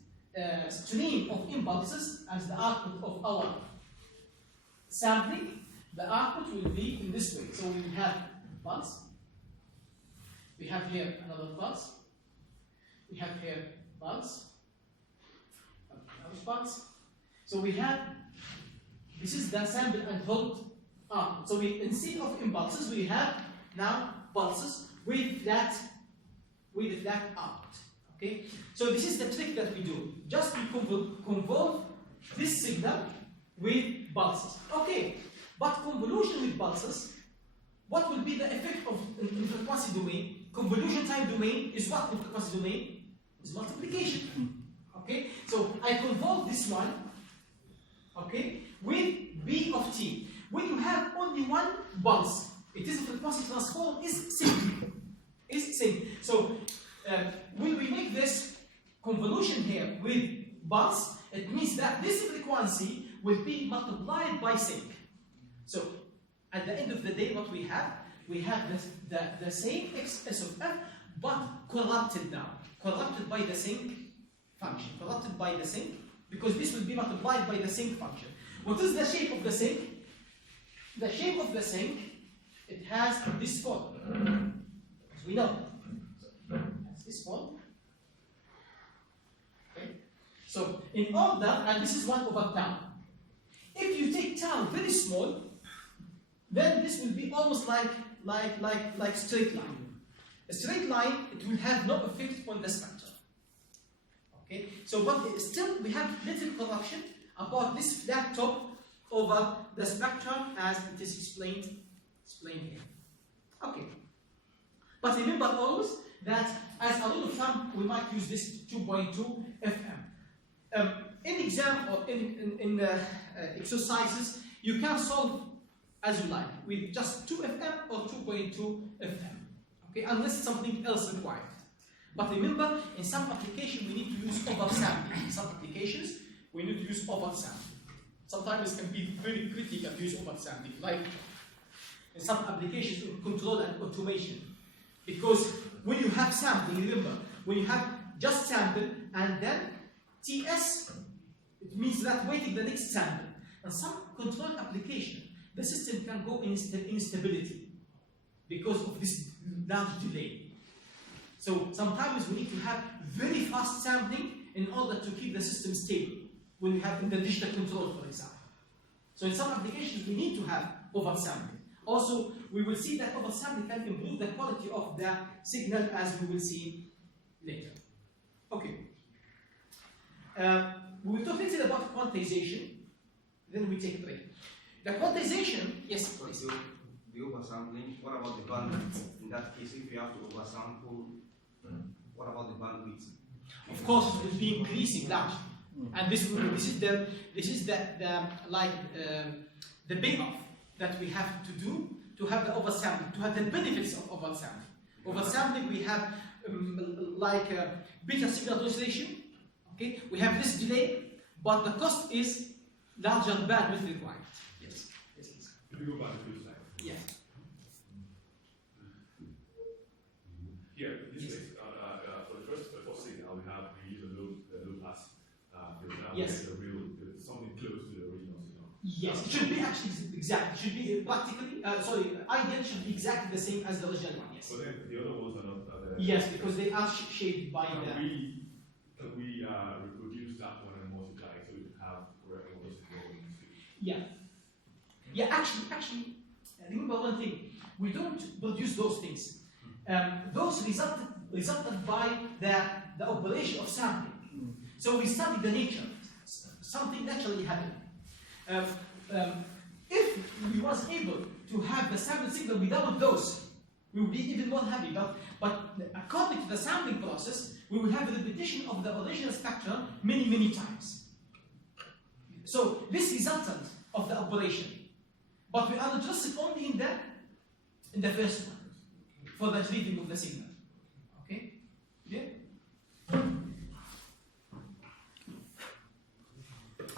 stream of impulses as the output of our sampling, the output will be in this way. So we have pulse, we have here another pulse, we have here pulse, pulse. So we have, this is the sample and hold output. So we, instead of impulses, we have now pulses with that output. Okay. So this is the trick that we do. Just we convolve this signal with pulses. Okay. But convolution with pulses, what will be the effect of in frequency domain? Convolution time domain is what in frequency domain? Is multiplication. Okay, so I convolve this one, okay, with B of t. When you have only one pulse, it is a frequency transform is same. So when we make this convolution here with pulse, it means that this frequency will be multiplied by sync. So at the end of the day, what we have the same x s of f, but corrupted now, corrupted by the sync function, corrupted by the sync, because this will be multiplied by the sync function. What is the shape of the sync? The shape of the sync, it has this form, as we know. It has this form. Okay. So in order, and this is 1 over tau. If you take tau very small, then this will be almost like straight line. A straight line, it will have no effect on the spectrum. Okay, so but still we have little corruption about this flat top over the spectrum as it is explained here. Okay, but remember always that as a rule of thumb we might use this 2.2 FM. In exam or in exercises you can solve as you like with just 2 FM or 2.2 FM. Okay, unless something else required. But remember, in some applications we need to use oversampling. In some applications we need to use oversampling. Sometimes it can be very critical to use oversampling, like in some applications in control and automation. Because when you have sampling, remember, when you have just sample and then TS, it means that waiting the next sample. And some control application, the system can go in instability because of this large delay. So sometimes we need to have very fast sampling in order to keep the system stable when we have in the digital control, for example. So in some applications we need to have oversampling. Also, we will see that oversampling can improve the quality of the signal, as we will see later. Okay. We will talk little about quantization, then we take a break. The quantization, yes, please. The oversampling, what about the bandwidth? In that case, if you have to oversample, what about the bandwidth? Of course, it will be increasing large, and this is the payoff that we have to do to have the oversampling, to have the benefits of oversampling. Oversampling, we have beta signal oscillation. Okay, we have this delay, but the cost is larger bandwidth required. Yes. Yes. Yes. Can we go back to the slide? Yeah. Here, this is for the first signal, we have the low pass. Yes. Something close to the original signal. Yes, it should be actually exact. It should be practically, ideal should be exactly the same as the original one. Yes. But then the other ones are not. Yes, because they are shaped by Can the. we reproduce that one and multiply it so we can have correct what is going to? Yeah. Yeah, actually, remember one thing. We don't produce those things. Those resulted by the operation of sampling. So we study the nature. Something naturally happened. If we was able to have the sample signal without those, we would be even more happy. But according to the sampling process, we will have a repetition of the original spectrum many times. So this resultant of the operation. But we are interested only in the first one, for the reading of the signal. Okay? Yeah?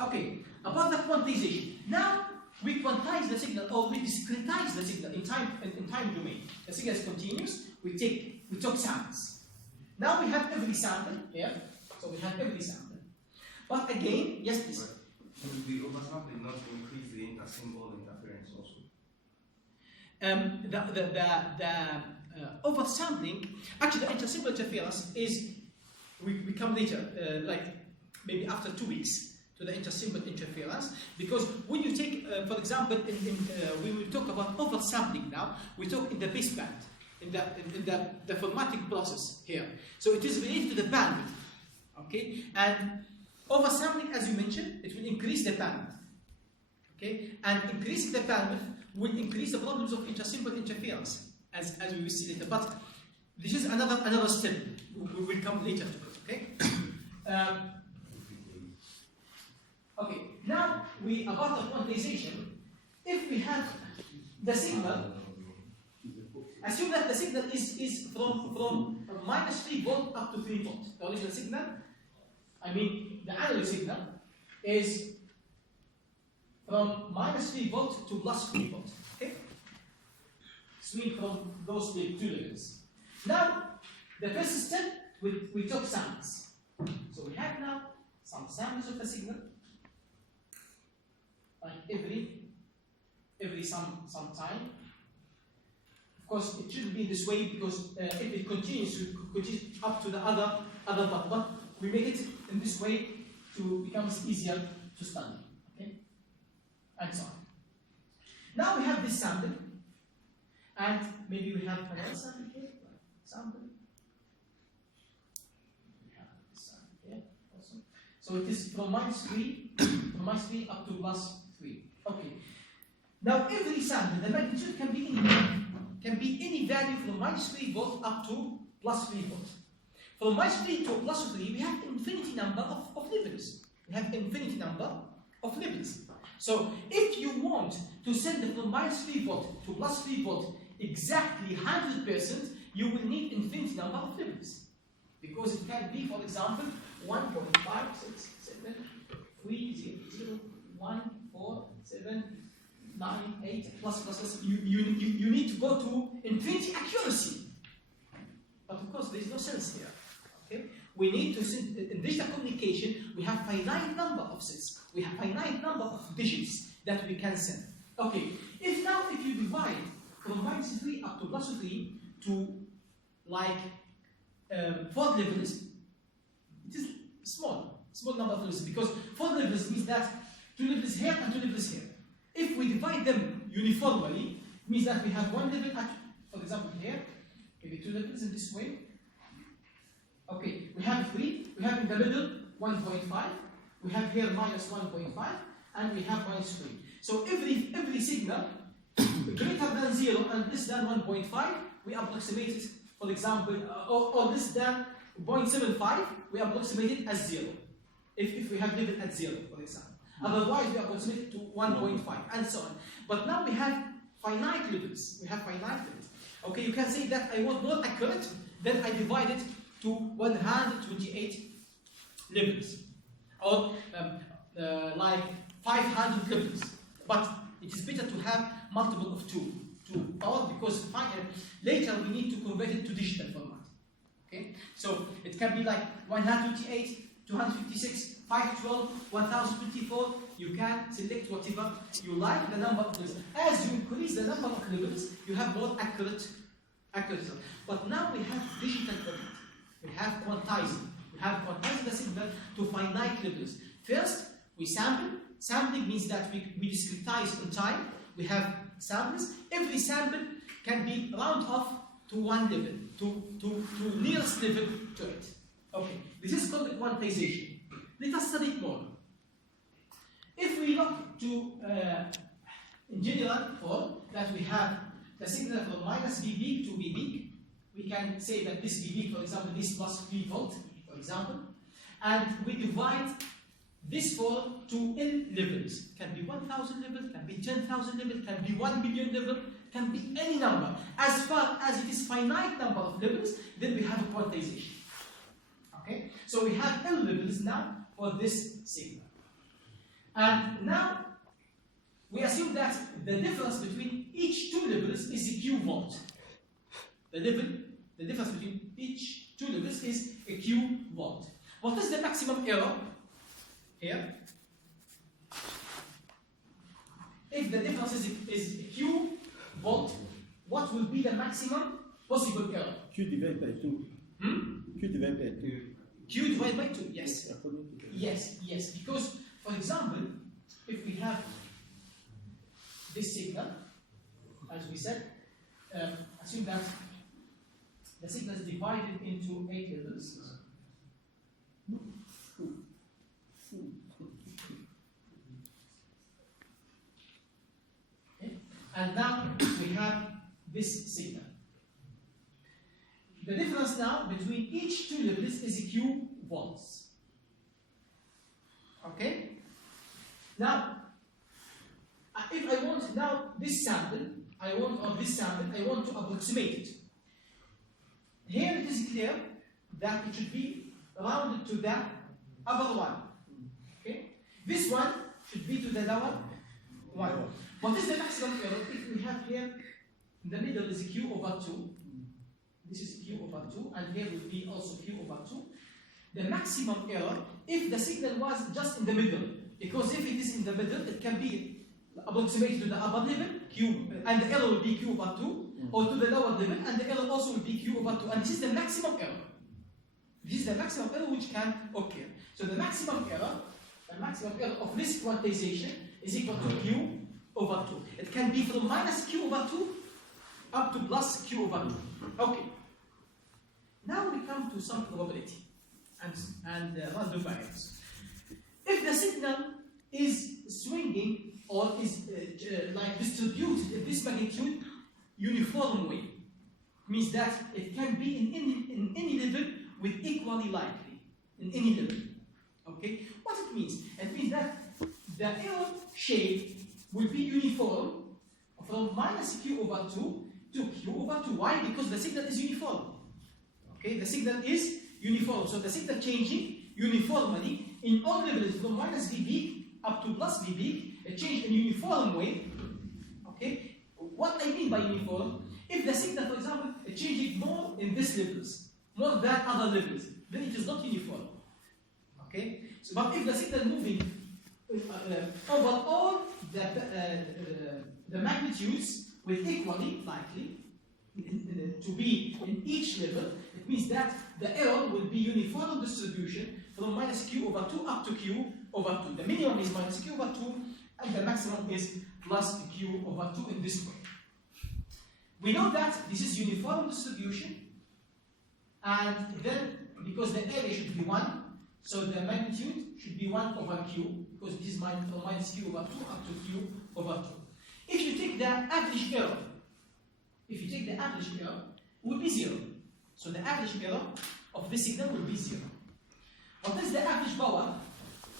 Okay, about the quantization. Now we quantize the signal, or we discretize the signal in time domain. The signal is continuous. We took samples. Now we have every sample here. So we have every sample. But again, yes, please. Should the oversampling not increase the intersymbol interference also? The oversampling, actually the intersymbol interference is, we come later, like maybe after 2 weeks, to the intersymbol interference, because when you take, for example, we will talk about oversampling now, we talk in the baseband, in the formatting process here. So it is related to the bandwidth, okay? And oversampling, as you mentioned, it will increase the bandwidth, okay? And increasing the bandwidth will increase the problems of intersymbol interference, as we will see later. But this is another step. We will come later to it, okay? Okay, now about the quantization. If we have the signal, assume that the signal is from -3 volt up to 3 volt. The original signal, I mean the analog signal, is from -3 volt to +3 volt. Okay? Swing from those two levels. Now, the first step, we took samples. So we have now some samples of the signal. Like every some time. Of course, it shouldn't be this way because if it continues up to the other part, but we make it in this way to become easier to study. Okay, and so on. Now we have this sample, and maybe we have another sample here. Sample. We have this sample here also. So it is from -3 up to +3. Okay. Now every sample, the magnitude can be any value from -3 volt up to +3 volt. From -3 to +3, we have infinity number of levels. We have infinity number of levels. So if you want to send it from -3 volt to +3 volt exactly 100%, you will need infinity number of levels. Because it can be, for example, 1.567 300 1 4 7 9 8 plus. You need to go to infinity accuracy. But of course, there is no sense here. Okay? We need to send in digital communication. We have finite number of sets. We have finite number of digits that we can send. Okay. If you divide from -3 up to +3 to like 4 levels, it is small number of levels, because 4 levels means that 2 levels here and 2 levels here. If we divide them uniformly, means that we have one level at, for example, here, maybe two levels in this way. Okay, we have 3, we have in the middle 1.5, we have here minus 1.5, and we have minus 3. So every signal greater than 0 and less than 1.5, we approximate it, for example, or less than 0.75, we approximate it as 0. If we have level at 0, for example. Otherwise, we approximate it to 1.5, and so on. But now we have finite levels. We have finite levels. Okay, you can say that I want more accurate, then I divide it to 128 levels, or like 500 levels. But it is better to have multiple of 2 power, because later we need to convert it to digital format. Okay, so it can be like 128, 256, 512, 1024. You can select whatever you like, the number of levels. As you increase the number of levels, you have more accurate result. But now we have digital format. We have quantizing. We have quantizing the signal to finite levels. First, we sample. Sampling means that we discretize in time. We have samples. Every sample can be round off to one level, to nearest level to it. Okay, this is called quantization. Let us study it more. If we look to, in general form, that we have the signal from minus V peak to V peak, we can say that this V peak, for example, is plus 3 volt, for example, and we divide this form to n levels. Can be 1,000 level, can be 10,000 level, can be 1 million level, can be any number. As far as it is finite number of levels, then we have a quantization. Okay, so we have n levels now for this signal. And now we assume that the difference between each 2 levels is a Q volt. The difference between each 2 levels is a Q volt. What is the maximum error here? If the difference is Q volt, what will be the maximum possible error? Q divided by 2. Q divided by 2. Q divided by 2, yes. Yes, because, for example, if we have this signal, as we said, assume that the signal is divided into 8 levels. Okay. And now we have this signal. The difference now between each 2 levels is Q volts. Okay? Now, if I want now this sample, I want to approximate it. Here it is clear that it should be rounded to the upper one. Okay? This one should be to the lower one. What is the maximum error? If we have here, in the middle is Q over 2. This is Q over 2, and here will be also Q over 2. The maximum error, if the signal was just in the middle, because if it is in the middle, it can be approximated to the upper level, Q, and the error will be Q over 2, or to the lower level, and the error also will be Q over 2, and this is the maximum error. This is the maximum error which can occur. So the maximum error of this quantization is equal to Q over 2. It can be from minus Q over 2 up to plus Q over 2. Okay. Now we come to some probability and random variables. If the signal is swinging or is like distributed in this magnitude uniform way, means that it can be in any level with equally likely in any level. Okay, what it means? It means that the error shape will be uniform from minus Q over 2 to Q over 2. Why? Because the signal is uniform. Okay, the signal is uniform. So the signal changing uniformly in all levels from minus V peak up to plus V peak, it changes in uniform way. Okay, what I mean by uniform, if the signal, for example, it changes more in these levels, more than other levels, then it is not uniform. Okay, so but if the signal moving over all the magnitudes with equally likely to be in each level, it means that the error will be uniform distribution from minus Q over 2 up to Q over 2. The minimum is minus Q over 2, and the maximum is plus Q over 2 in this way. we know that this is uniform distribution, and then because the area should be 1, so the magnitude should be 1 over q, because this is from minus q over 2 up to q over 2. If you take the average error, it will be 0. So the average error of this signal will be 0. What is the average power?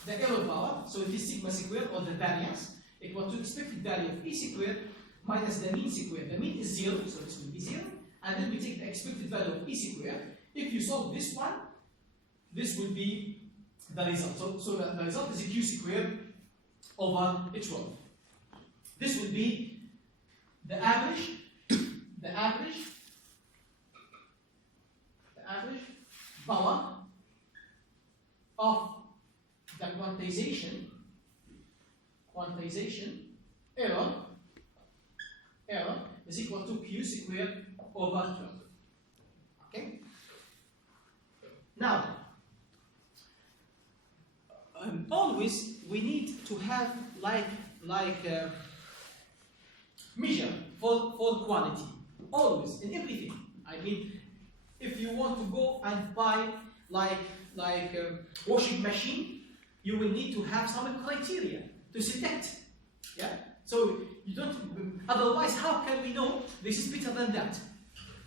The error power, so it is sigma squared, or the variance, equal to expected value of e squared minus the mean squared. The mean is 0, so this will be 0. And then we take the expected value of e squared. If you solve this one, this will be the result. So the result is a q squared over 12. This will be the average power of the quantization error is equal to q squared over 12. Okay? Now, always we need to have measure for quality. Always, in everything. I mean, if you want to go and buy washing machine, you will need to have some criteria to select. Yeah. So you don't. Otherwise, how can we know this is better than that?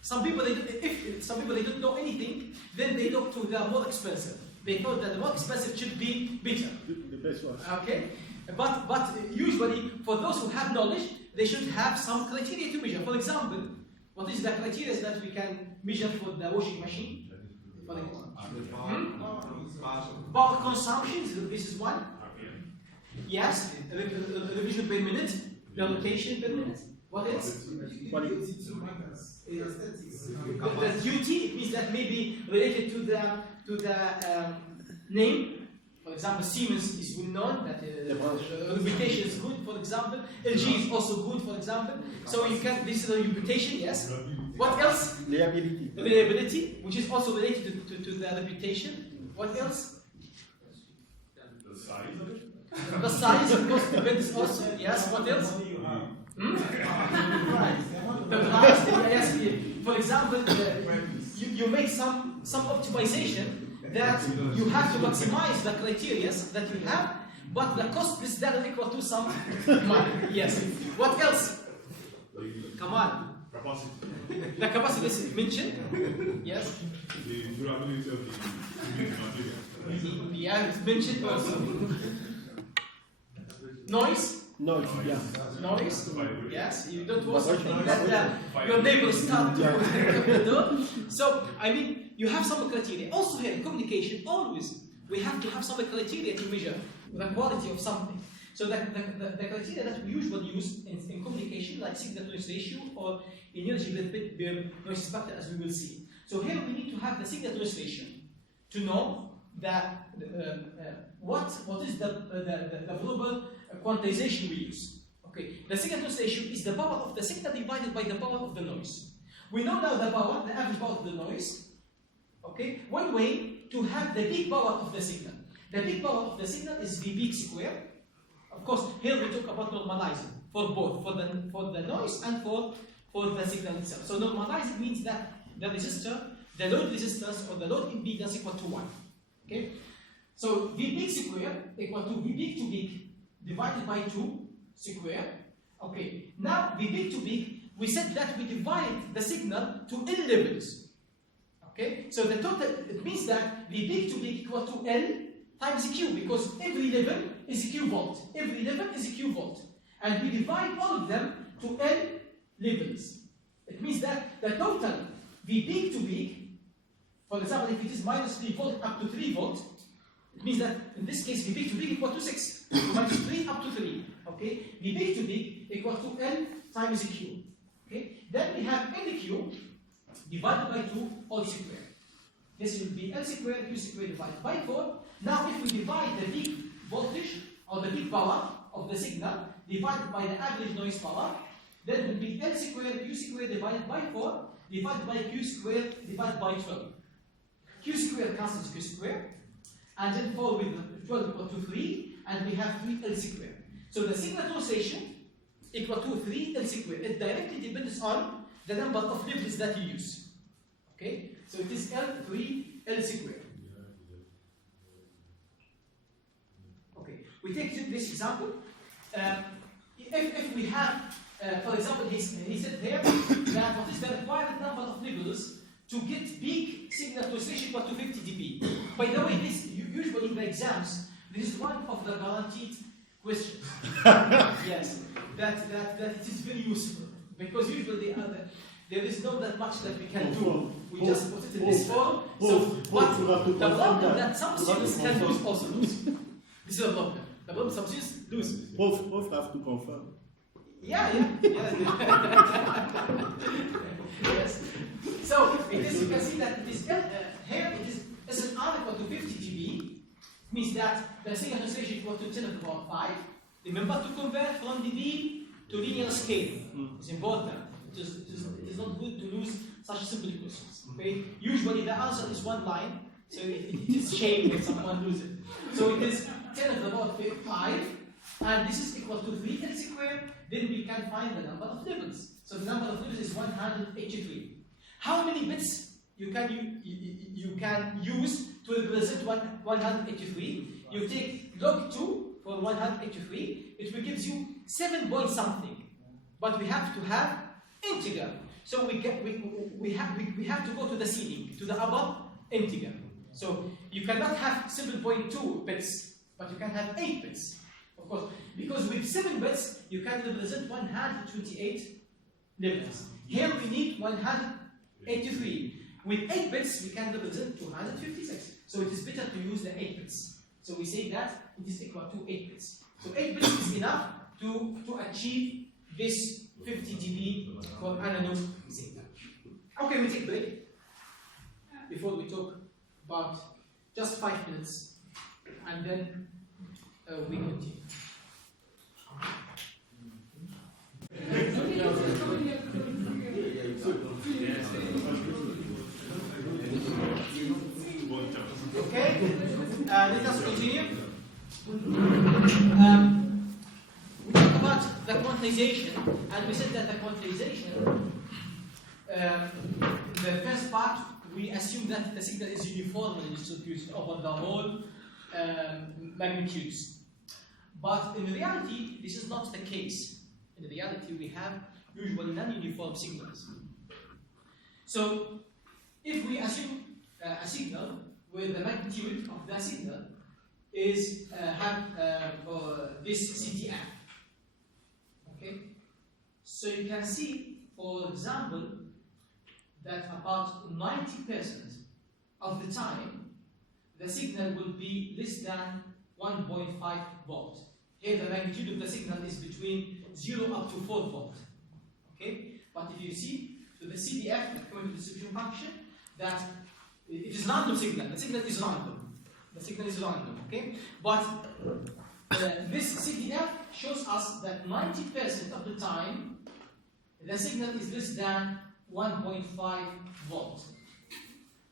Some people, if some people they don't know anything, then they look to the more expensive. They thought that the more expensive should be better. The best one. Okay. But usually for those who have knowledge, they should have some criteria to measure. For example, what is the criteria that we can measure for the washing machine? For example, power consumption, this is one. Yes, revision per minute, the rotation per minute. What else? The duty means that may be related to the name. For example, Siemens is well known that reputation is good. For example, LG is also good. For example, so you can. This is a reputation. Yes. What else? Reliability, which is also related to the reputation. What else? The size of it? The size, of course, depends also. Yes. What else? The price. Yes. For example, you make some optimization that you have to maximize the criteria that you have, but the cost is then equal to some money. Yes. What else? Come on. Capacity. The capacity is mentioned. Yes. The durability of the material. Yeah, it's mentioned also. Noise. Noise, yeah. Noise. Yes. You don't want something that your neighbors start to do. So, I mean, you have some criteria. Also here, in communication, always we have to have some criteria to measure the quality of something. So the criteria that we usually use in communication, like signal-to-noise ratio or energy per noise spectrum, as we will see. So here we need to have the signal-to-noise ratio to know that what is the global quantization we use. Okay, the signal-to-noise ratio is the power of the signal divided by the power of the noise. We know now the average power of the noise. Okay, one way to have the peak power of the signal. The peak power of the signal is V peak squared. Of course, here we talk about normalizing for both, for the noise and for the signal itself. So normalizing means that the resistor, the load resistance or the load impedance equal to 1. Okay, so V peak squared equal to V peak to peak divided by 2 squared. Okay, now V peak to peak, we said that we divide the signal to N levels. Okay, so the total, it means that V peak to peak equal to L times Q, because every level is a Q volt. Every level is a Q volt. And we divide all of them to L levels. It means that the total V peak to peak, for example, if it is minus 3 volt up to 3 volt, it means that in this case V peak to peak equal to 6. So minus 3 up to 3. Okay, V peak to peak equal to L times Q. Okay, then we have NQ divided by 2 all squared. This will be L squared, Q squared divided by 4. Now if we divide the peak voltage or the peak power of the signal divided by the average noise power, then it will be L squared, Q squared divided by 4 divided by Q squared divided by 12. Q squared cancels Q squared, and then 4 with 12 equal to 3, and we have 3 L squared. So the signal-to-noise ratio equal to 3 L squared. It directly depends on the number of levels that you use. Okay? So it is L3 L squared. Okay, we take this example. If we have, for example, he said here that what is the required number of levels to get peak signal to oscillation equal to 50 dB. By the way, this usually in the exams, this is one of the guaranteed questions. Yes, that it is very useful because usually there is not that much that we can do. We just put it in this form. So what the problem that some students can lose also lose. This is a problem. The problem some students lose. Both have to confirm. Yeah. Yes. So you can see that it is here it is SNR equal to 50 dB. Means that the signal oscillation equal to 10 to the power 5. Remember to convert from dB to linear scale. It's important. It is not good to lose such simple equations. Okay? Usually the answer is one line, so it is shame if someone loses it. So it is 10 to the power 5, and this is equal to 3L squared. Then we can find the number of levels. So the number of levels is 183. How many bits you can use to represent 183? You take log 2 for 183. It will give you 7 point something. But we have to have integer. So we have to go to the ceiling, to the upper integer. So you cannot have 7.2 bits, but you can have 8 bits. Of course, because with 7 bits, you can represent 128 levels. Here we need 183. With 8 bits, we can represent 256. So it is better to use the 8 bits. So we say that it is equal to 8 bits. So 8 bits is enough to achieve this 50 dB for analog signal. Okay, we take a break before we talk about just 5 minutes, and then we continue. Okay, let us continue. We talked about the quantization, and we said that the quantization, the first part, we assume that the signal is uniformly distributed over the whole magnitudes. But in reality, this is not the case. In reality, we have usually non-uniform signals. So, if we assume a signal where the magnitude of the signal is this CDF, okay? So you can see, for example, that about 90% of the time, the signal will be less than 1.5 volt. Here the magnitude of the signal is between 0 up to 4 volt. Okay? But if you see to the CDF, the current distribution function, that it is random signal. The signal is random. The signal is random. Okay? But this CDF shows us that 90% of the time, the signal is less than 1.5 volt.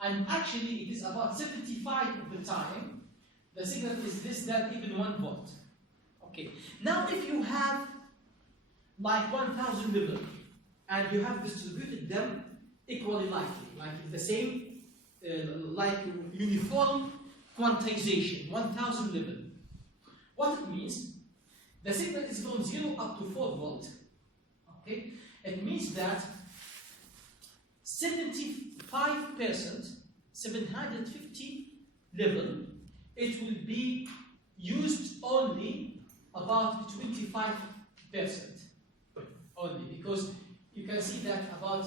And actually, it is about 75 of the time, the signal is less than even 1 volt. Okay. Now, if you have like 1,000 levels, and you have distributed them equally likely, like the same, like uniform quantization, 1,000 level. What it means, the signal is from 0 up to 4 volt. Okay? It means that 75%, 750 level, it will be used only about 25% only, because you can see that about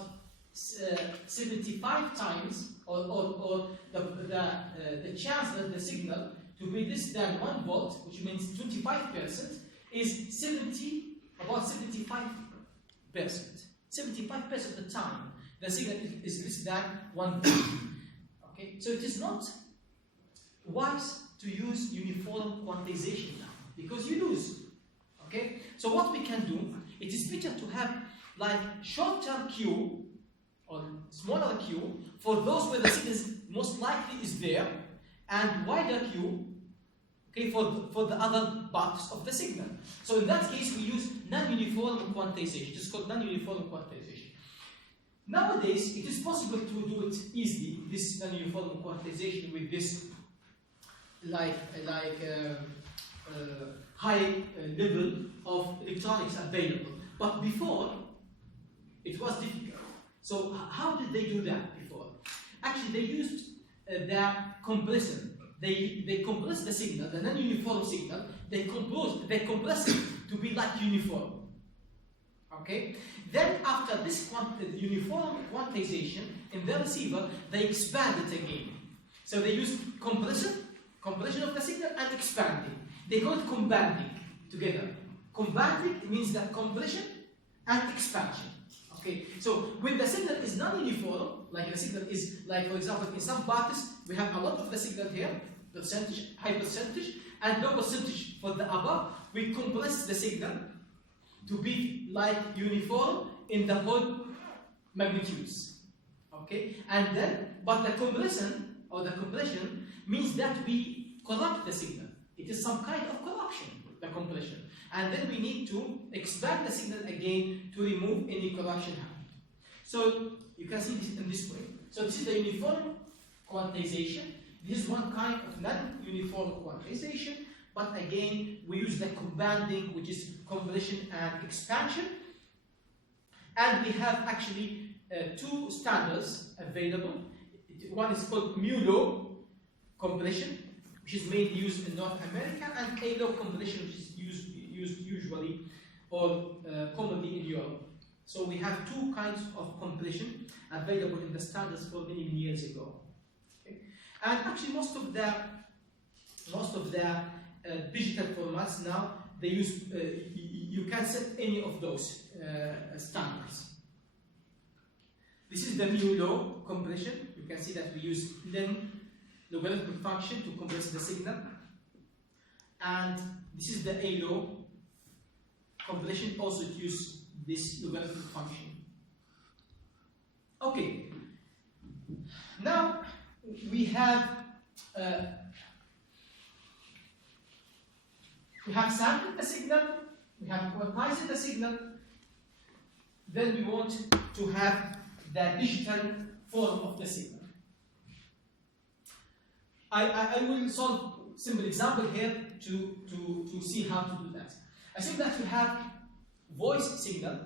75 times, or the chance that the signal to be less than 1 volt, which means 25%, is about 75%. 75% of the time, the signal is less than 1 volt. Okay, so it is not wise to use uniform quantization now, because you lose. Okay, so what we can do, it is better to have like shorter Q or smaller Q for those where the signal is most likely is there, and wider Q, okay, for the other parts of the signal. So in that case, we use non-uniform quantization. It's called non-uniform quantization. Nowadays, it is possible to do it easily, this non-uniform quantization with this high level of electronics available. But before, it was difficult. So how did they do that before? Actually, they used the compressor. They compress the signal, the non-uniform signal. They compress it to be like uniform. Okay. Then after this uniform quantization in the receiver, they expand it again. So they use compression of the signal, and expanding. They call it combanding together. Combanding means that compression and expansion. Okay, so when the signal is non-uniform, like the signal is, like for example, in some parties, we have a lot of the signal here, percentage, high percentage, and low percentage for the above. We compress the signal to be like uniform in the whole magnitudes. Okay, and then, but the compression or the compression means that we corrupt the signal. It is some kind of corruption, the compression. And then we need to expand the signal again to remove any corruption happened. So you can see this in this way. So this is the uniform quantization. This is one kind of non-uniform quantization, but again we use the combanding, which is compression and expansion. And we have actually two standards available. One is called mu-low compression, which is mainly used in North America, and A-low compression, which is used usually or commonly in Europe. So we have two kinds of compression available in the standards for many years ago. Okay? And actually most of the digital formats now, they use, you can set any of those standards. This is the mu-low compression. You can see that we use len logarithmic function to compress the signal. And this is the A-low compression, also to use this logarithmic function. Okay. Now we have sampled the signal, we have quantized the signal, then we want to have the digital form of the signal. I will solve a simple example here to see how to do that. Assume that you have voice signal,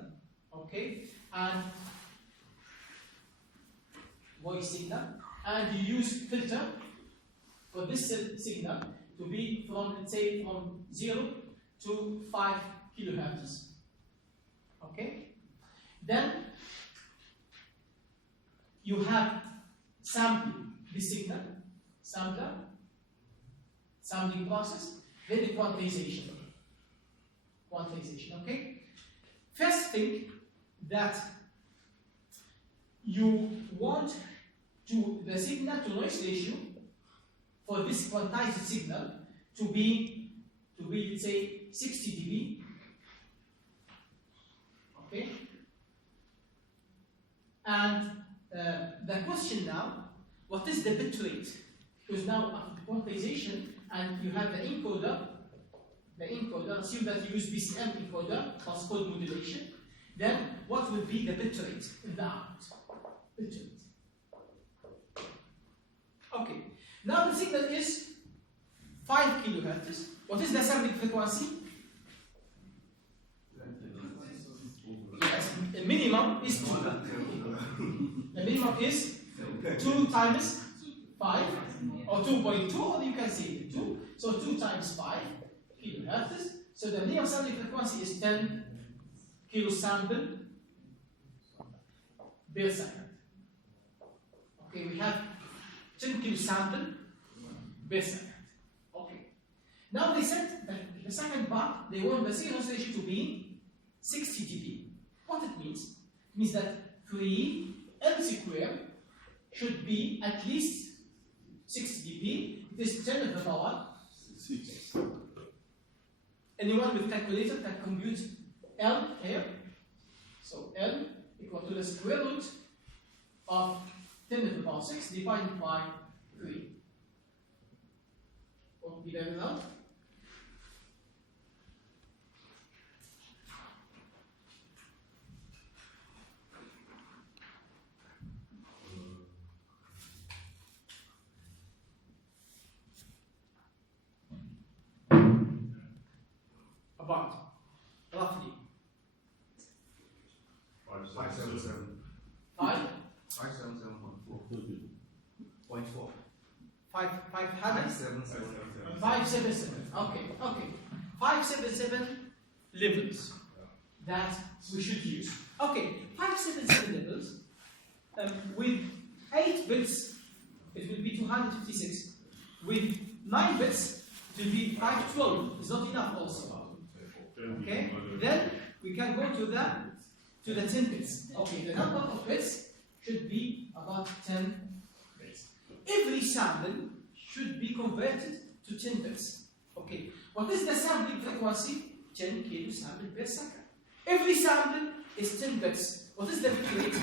okay, and voice signal, and you use filter for this signal to be from, let's say, from 0 to 5 kilohertz. Okay? Then you have sampling this signal, sampling process, then the quantization. Okay? First thing that you want the signal to noise ratio for this quantized signal to be let's say 60 dB. Okay? And the question now, what is the bit rate? Because now after quantization and you have the encoder, assume that you use BCM encoder, plus code modulation, then what will be the bit rate in the output? Bit rate. Okay. Now the signal is 5 kilohertz. What is the sampling frequency? Yes, the minimum is 2. The minimum is 2 times 5, or 2.2, or you can say 2. So 2 times 5 kilohertz. So the minimum sampling frequency is 10 kilosample per second. Okay, we have 10 kilosample per second. Okay. Now they said that the second part, they want the signal ratio to be 60 dB. What it means? It means that 3 L squared should be at least 60 dB. It is 10 to the power 6. Anyone with calculator can compute L here. So L equal to the square root of 10 to the power 6 divided by 3. What will be the result? 577. 5? 577.4. 500? 577. 577. Okay, okay. 577 levels that we should use. Okay, 577 levels with 8 bits, it will be 256. With 9 bits, it will be 512. It's not enough also. Okay, then we can go to the 10 bits. Okay, the number of bits should be about 10 bits. Every sample should be converted to 10 bits. Okay, what is the sampling frequency? 10 kilo sample per second. Every sample is 10 bits. What is the bit rate?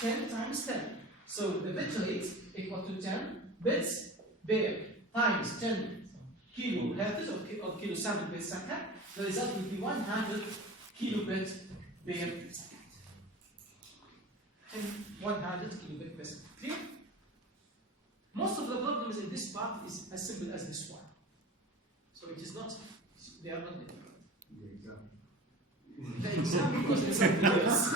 10 times 10. So the bit rate equal to 10 bits per times 10 kilohertz or kilo sample per second. The result will be 100 kilobit per second. 100 kilobit per second. Clear? Most of the problems in this part is as simple as this one. So it is not, they are not difficult. The exam, because it's something else.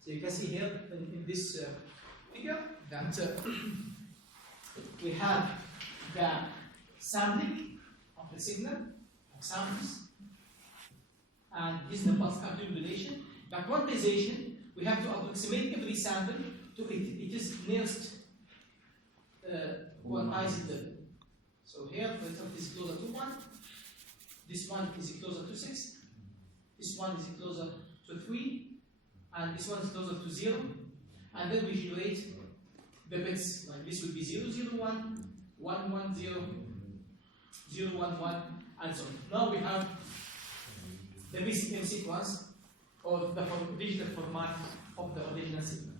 So you can see here in this figure that we have the sampling of the signal, of samples, and this is the pulse accumulation. The quantization, we have to approximate every sample to it is nearest quantized level. So here, for example, this is closer to 1, this one is closer to 6, this one is closer to 3, and this one is closer to 0, and then we generate the bits, like this will be 001, 110, 011, and so on. Now we have the BCM sequence, or the digital format of the original signal.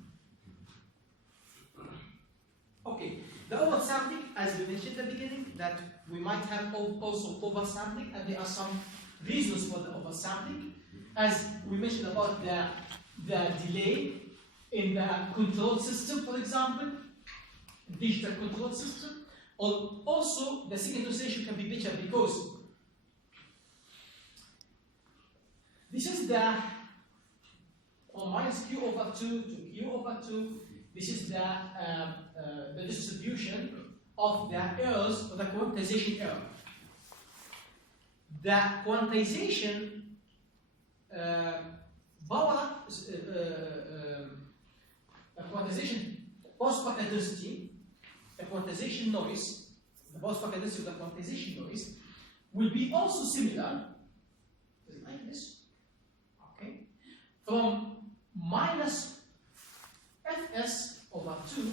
Okay, the oversampling, as we mentioned at the beginning, that we might have also oversampling, and there are some reasons for the oversampling. As we mentioned about the delay in the control system, for example, digital control system, or also the signal oscillation can be better because this is the from minus q over 2 to q over 2. This is the distribution of the errors, or the quantization error. The quantization power, the quantization post-packet density, the quantization noise, the post-packet density of the quantization noise will be also similar, like this, okay, from minus fs over 2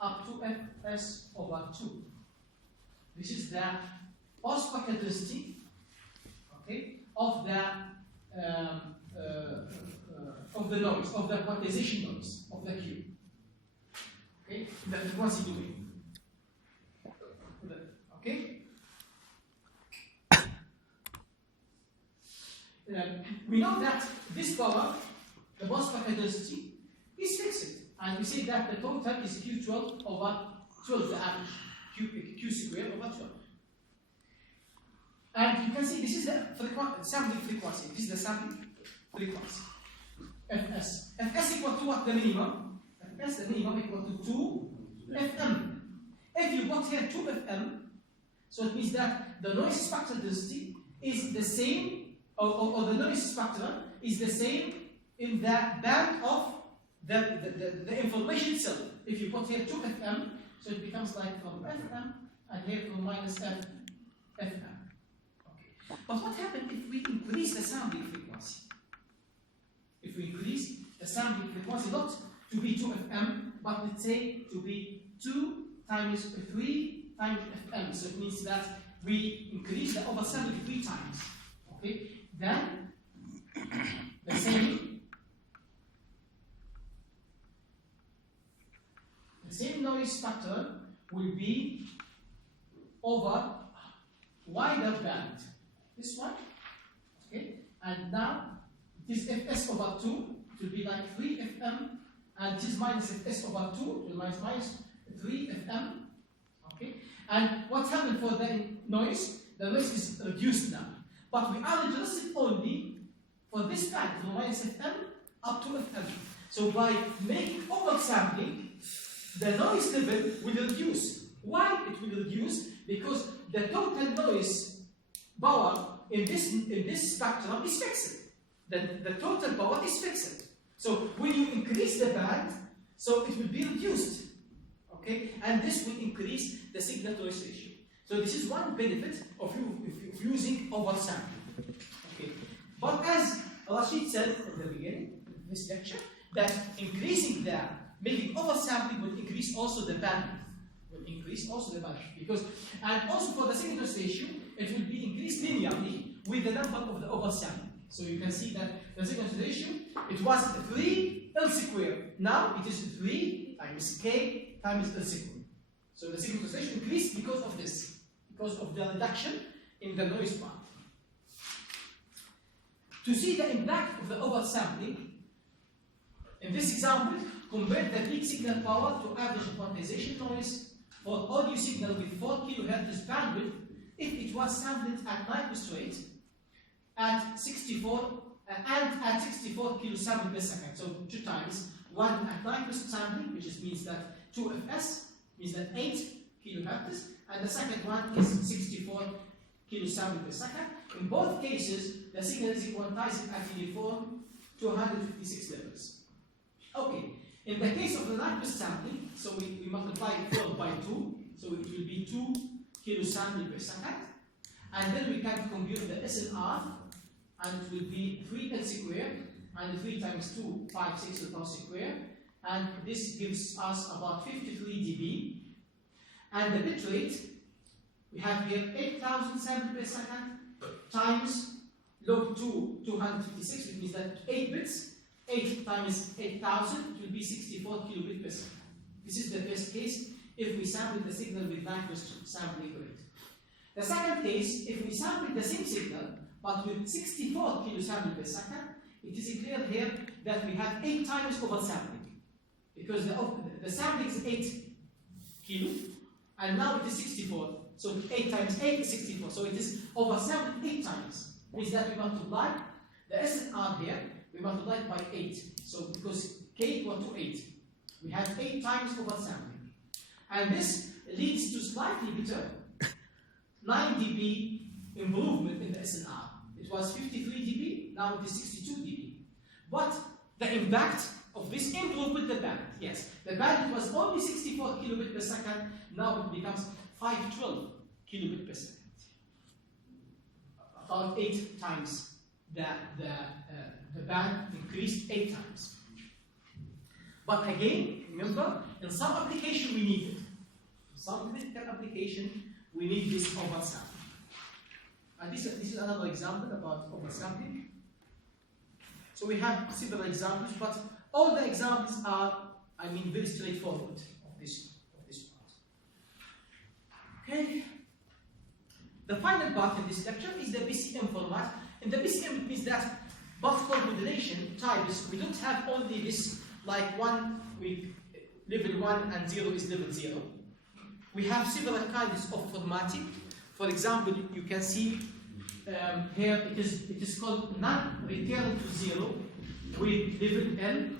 up to fs over 2. This is the post-packet density, okay, of the noise, of the quantization noise of the Q. Okay, the frequency domain. Okay. We know that this power, the post-packet density, is fixed, and we say that the total is Q12 over 12, the average, Q squared over 12. And you can see this is the sampling frequency. This is the sampling frequency. Fs. Fs equal to what? The minimum. Fs, the minimum, equal to 2 Fm. If you put here 2 Fm, so it means that the noise spectral density is the same, or the noise spectrum is the same in the band of the information itself. If you put here 2 Fm, so it becomes like from Fm, and here from minus Fm. But what happens if we increase the sampling frequency? If we increase the sampling frequency, not to be 2 Fm, but let's say to be 2 times 3 times Fm. So it means that we increase the oversampling 3 times. Okay? Then the same noise pattern will be over wider band. This one, okay, and now this Fs over 2 will be like 3 Fm, and this minus Fs over 2 will minus 3 Fm, okay. And what happened for the noise? the noise is reduced now. But we are interested only for this band from minus Fm up to Fm. So by making oversampling, the noise level will reduce. Why it will reduce? Because the total noise power in this spectrum is fixed. The total power is fixed. So when you increase the band, so it will be reduced. Okay, and this will increase the signal to noise ratio. So this is one benefit of using oversampling. Okay, but as Rashid said at the beginning of this lecture, that making oversampling will increase also the bandwidth. Because, and also for the signal to noise ratio, it will be increased linearly with the number of the oversampling. So you can see that the signal to noise ratio, it was 3 L squared. Now it is 3 times K times L squared. So the signal to noise ratio increased because of this, because of the reduction in the noise part. To see the impact of the oversampling, in this example, compare the peak signal power to average quantization noise for audio signal with 4 kHz bandwidth if it was sampled at Nyquist rate at 64 kilosamples per second. So 2 times, one at Nyquist sampling, which means that 2 fs means that 8 kHz, and the second one is 64 kilosamples per second. In both cases, the signal is quantized at uniform 256 levels. Okay, in the case of the Nyquist sampling, so we multiply 4 by 2, so it will be 2 kilosamples per second, and then we can compute the SNR, and it will be 3 L squared, and 3 times 2, 5, 6 to the power squared, and this gives us about 53 dB. And the bit rate, we have here 8,000 samples per second times log 2, 256, which means that 8 bits, 8 times 8,000, it will be 64 kilobits per second. This is the first case if we sample the signal with Nyquist sampling rate. The second case, if we sample the same signal but with 64 kilosamples per second, it is clear here that we have 8 times oversampling, because the sampling is 8 kilo and now it is 64. So 8 times 8 is 64. So it is oversampled 8 times. Means that we multiply the SNR here, we multiply it by 8. So because K equal to 8, we have 8 times oversampling. And this leads to slightly better 9 dB improvement in the SNR. It was 53 dB, now it is 62 dB. But the impact of this improvement the band. Yes, the band was only 64 kilobits per second, now it becomes 512 kilobits per second. About 8 times the band increased 8 times. But again, remember, in some application we need it. In some critical application, we need this oversampling. And this is another example about oversampling. So we have several examples, but all the examples are, very straightforward of this part. Okay. The final part in this lecture is the BCM format. In the BCM, it means that multiple modulation types, we don't have only this like level 1 and 0 is level 0. We have several kinds of formatting. For example, you can see here it is called non-return to 0 with level L.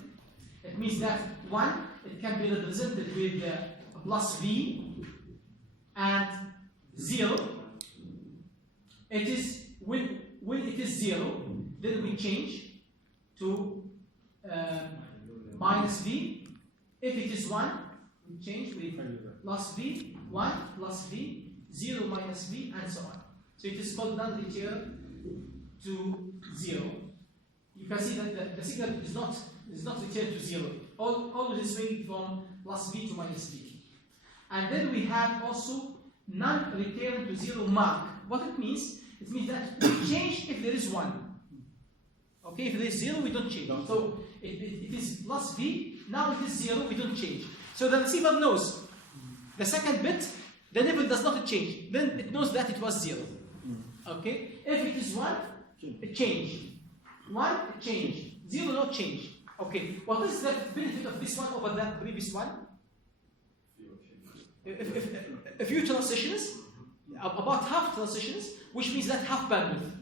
It means that 1, it can be represented with plus V, and 0, it is when it is 0, then we change to minus V. If it is 1, we change with plus V, 1 plus V, 0 minus V, and so on. So it is called non-return to 0. You can see that the signal is not returned to 0. Always swing from plus V to minus V. And then we have also non-return to 0 mark. What it means? It means that we change if there is 1. Okay, if there is 0, we don't change. So it is plus V, now it is 0, we don't change. So the receiver knows the second bit, the level does not change. Then it knows that it was 0. Okay, if it is 1, it change. 1, it change. 0, not change. Okay, what is the benefit of this one over the previous one? Few transitions. about half transitions, which means that half bandwidth.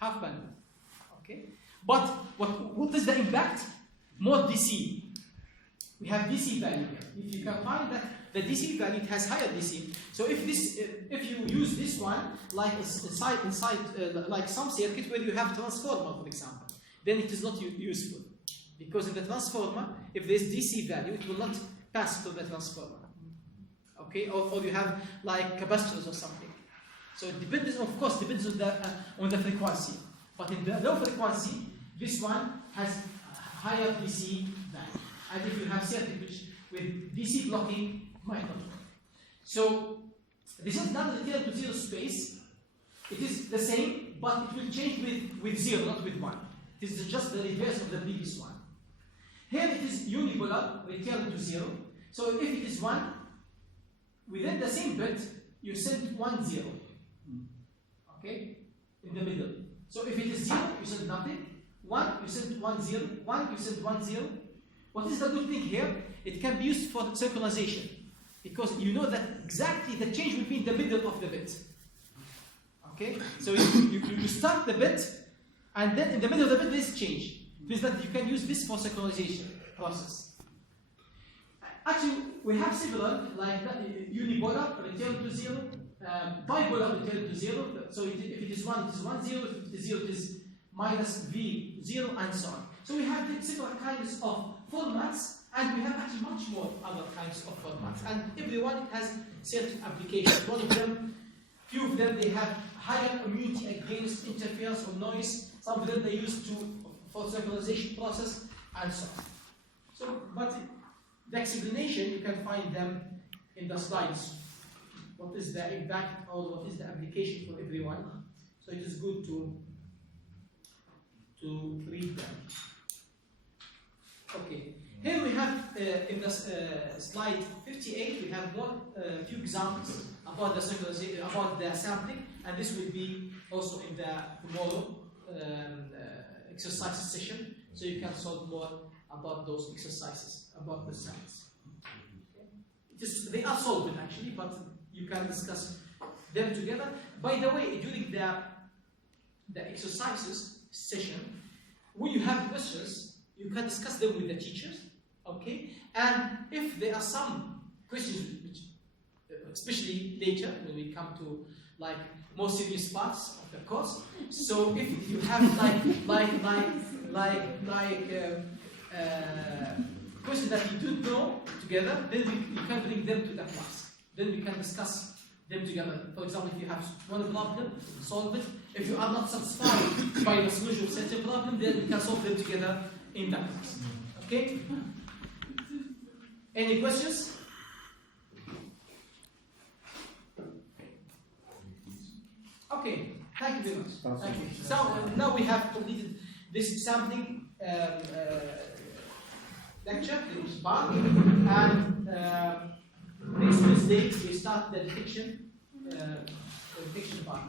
Half bandwidth. Okay? But what is the impact? More DC. We have DC value here. If you can find that the DC value, it has higher DC. So if you use this one like inside like some circuit where you have transformer, for example, then it is not useful, because in the transformer, if there is DC value, it will not pass through the transformer. Okay, or you have like capacitors or something. So it depends, of course, depends on the frequency. But in the low frequency, this one has higher DC value. And if you have circuit which with DC blocking, it might not work. So this is not the Theorem to zero space. It is the same, but it will change with 0, not with 1. It is just the reverse of the previous one. Here it is unipolar, return to 0. So if it is 1, within the same bit, you send 1, 0. Okay? In the middle. So if it is 0, you send nothing. 1, you send 1, 0. 1, you send 1, 0. What is the good thing here? It can be used for synchronization, because you know that exactly the change will be in the middle of the bit. Okay? So you start the bit, and then in the middle of the bit there is change. Means that you can use this for synchronization process. Actually, we have similar, like unipolar, return to 0, bipolar, return to 0. So if it is 1, it is 1, 0. If it is 0, it is minus V, 0, and so on. So we have similar kinds of formats, and we have actually much more other kinds of formats. And every one has certain applications. One of them, few of them, they have higher immunity against interference or noise. Some of them they use for synchronization process, and so on. So, but the explanation, you can find them in the slides. What is the impact or what is the application for everyone? So it is good to read them. Okay. Here we have in the slide 58, we have few examples about the synchronization, about the sampling, and this will be also in the tomorrow exercise session, so you can solve more about those exercises, about the science. Okay. They are solved actually, but you can discuss them together. By the way, during the exercises session, when you have questions, you can discuss them with the teachers, okay? And if there are some questions, which, especially later when we come to like more serious parts of the course, so if you have questions that you don't know together, then you can bring them to the class. Then we can discuss them together. For example, if you have one problem, solve it. If you are not satisfied by the solution of such a problem, then we can solve them together in that class. Okay? Any questions? Okay, thank you very much. Thank you. So now we have completed this sampling lecture, this part, and next Wednesday we start the detection part.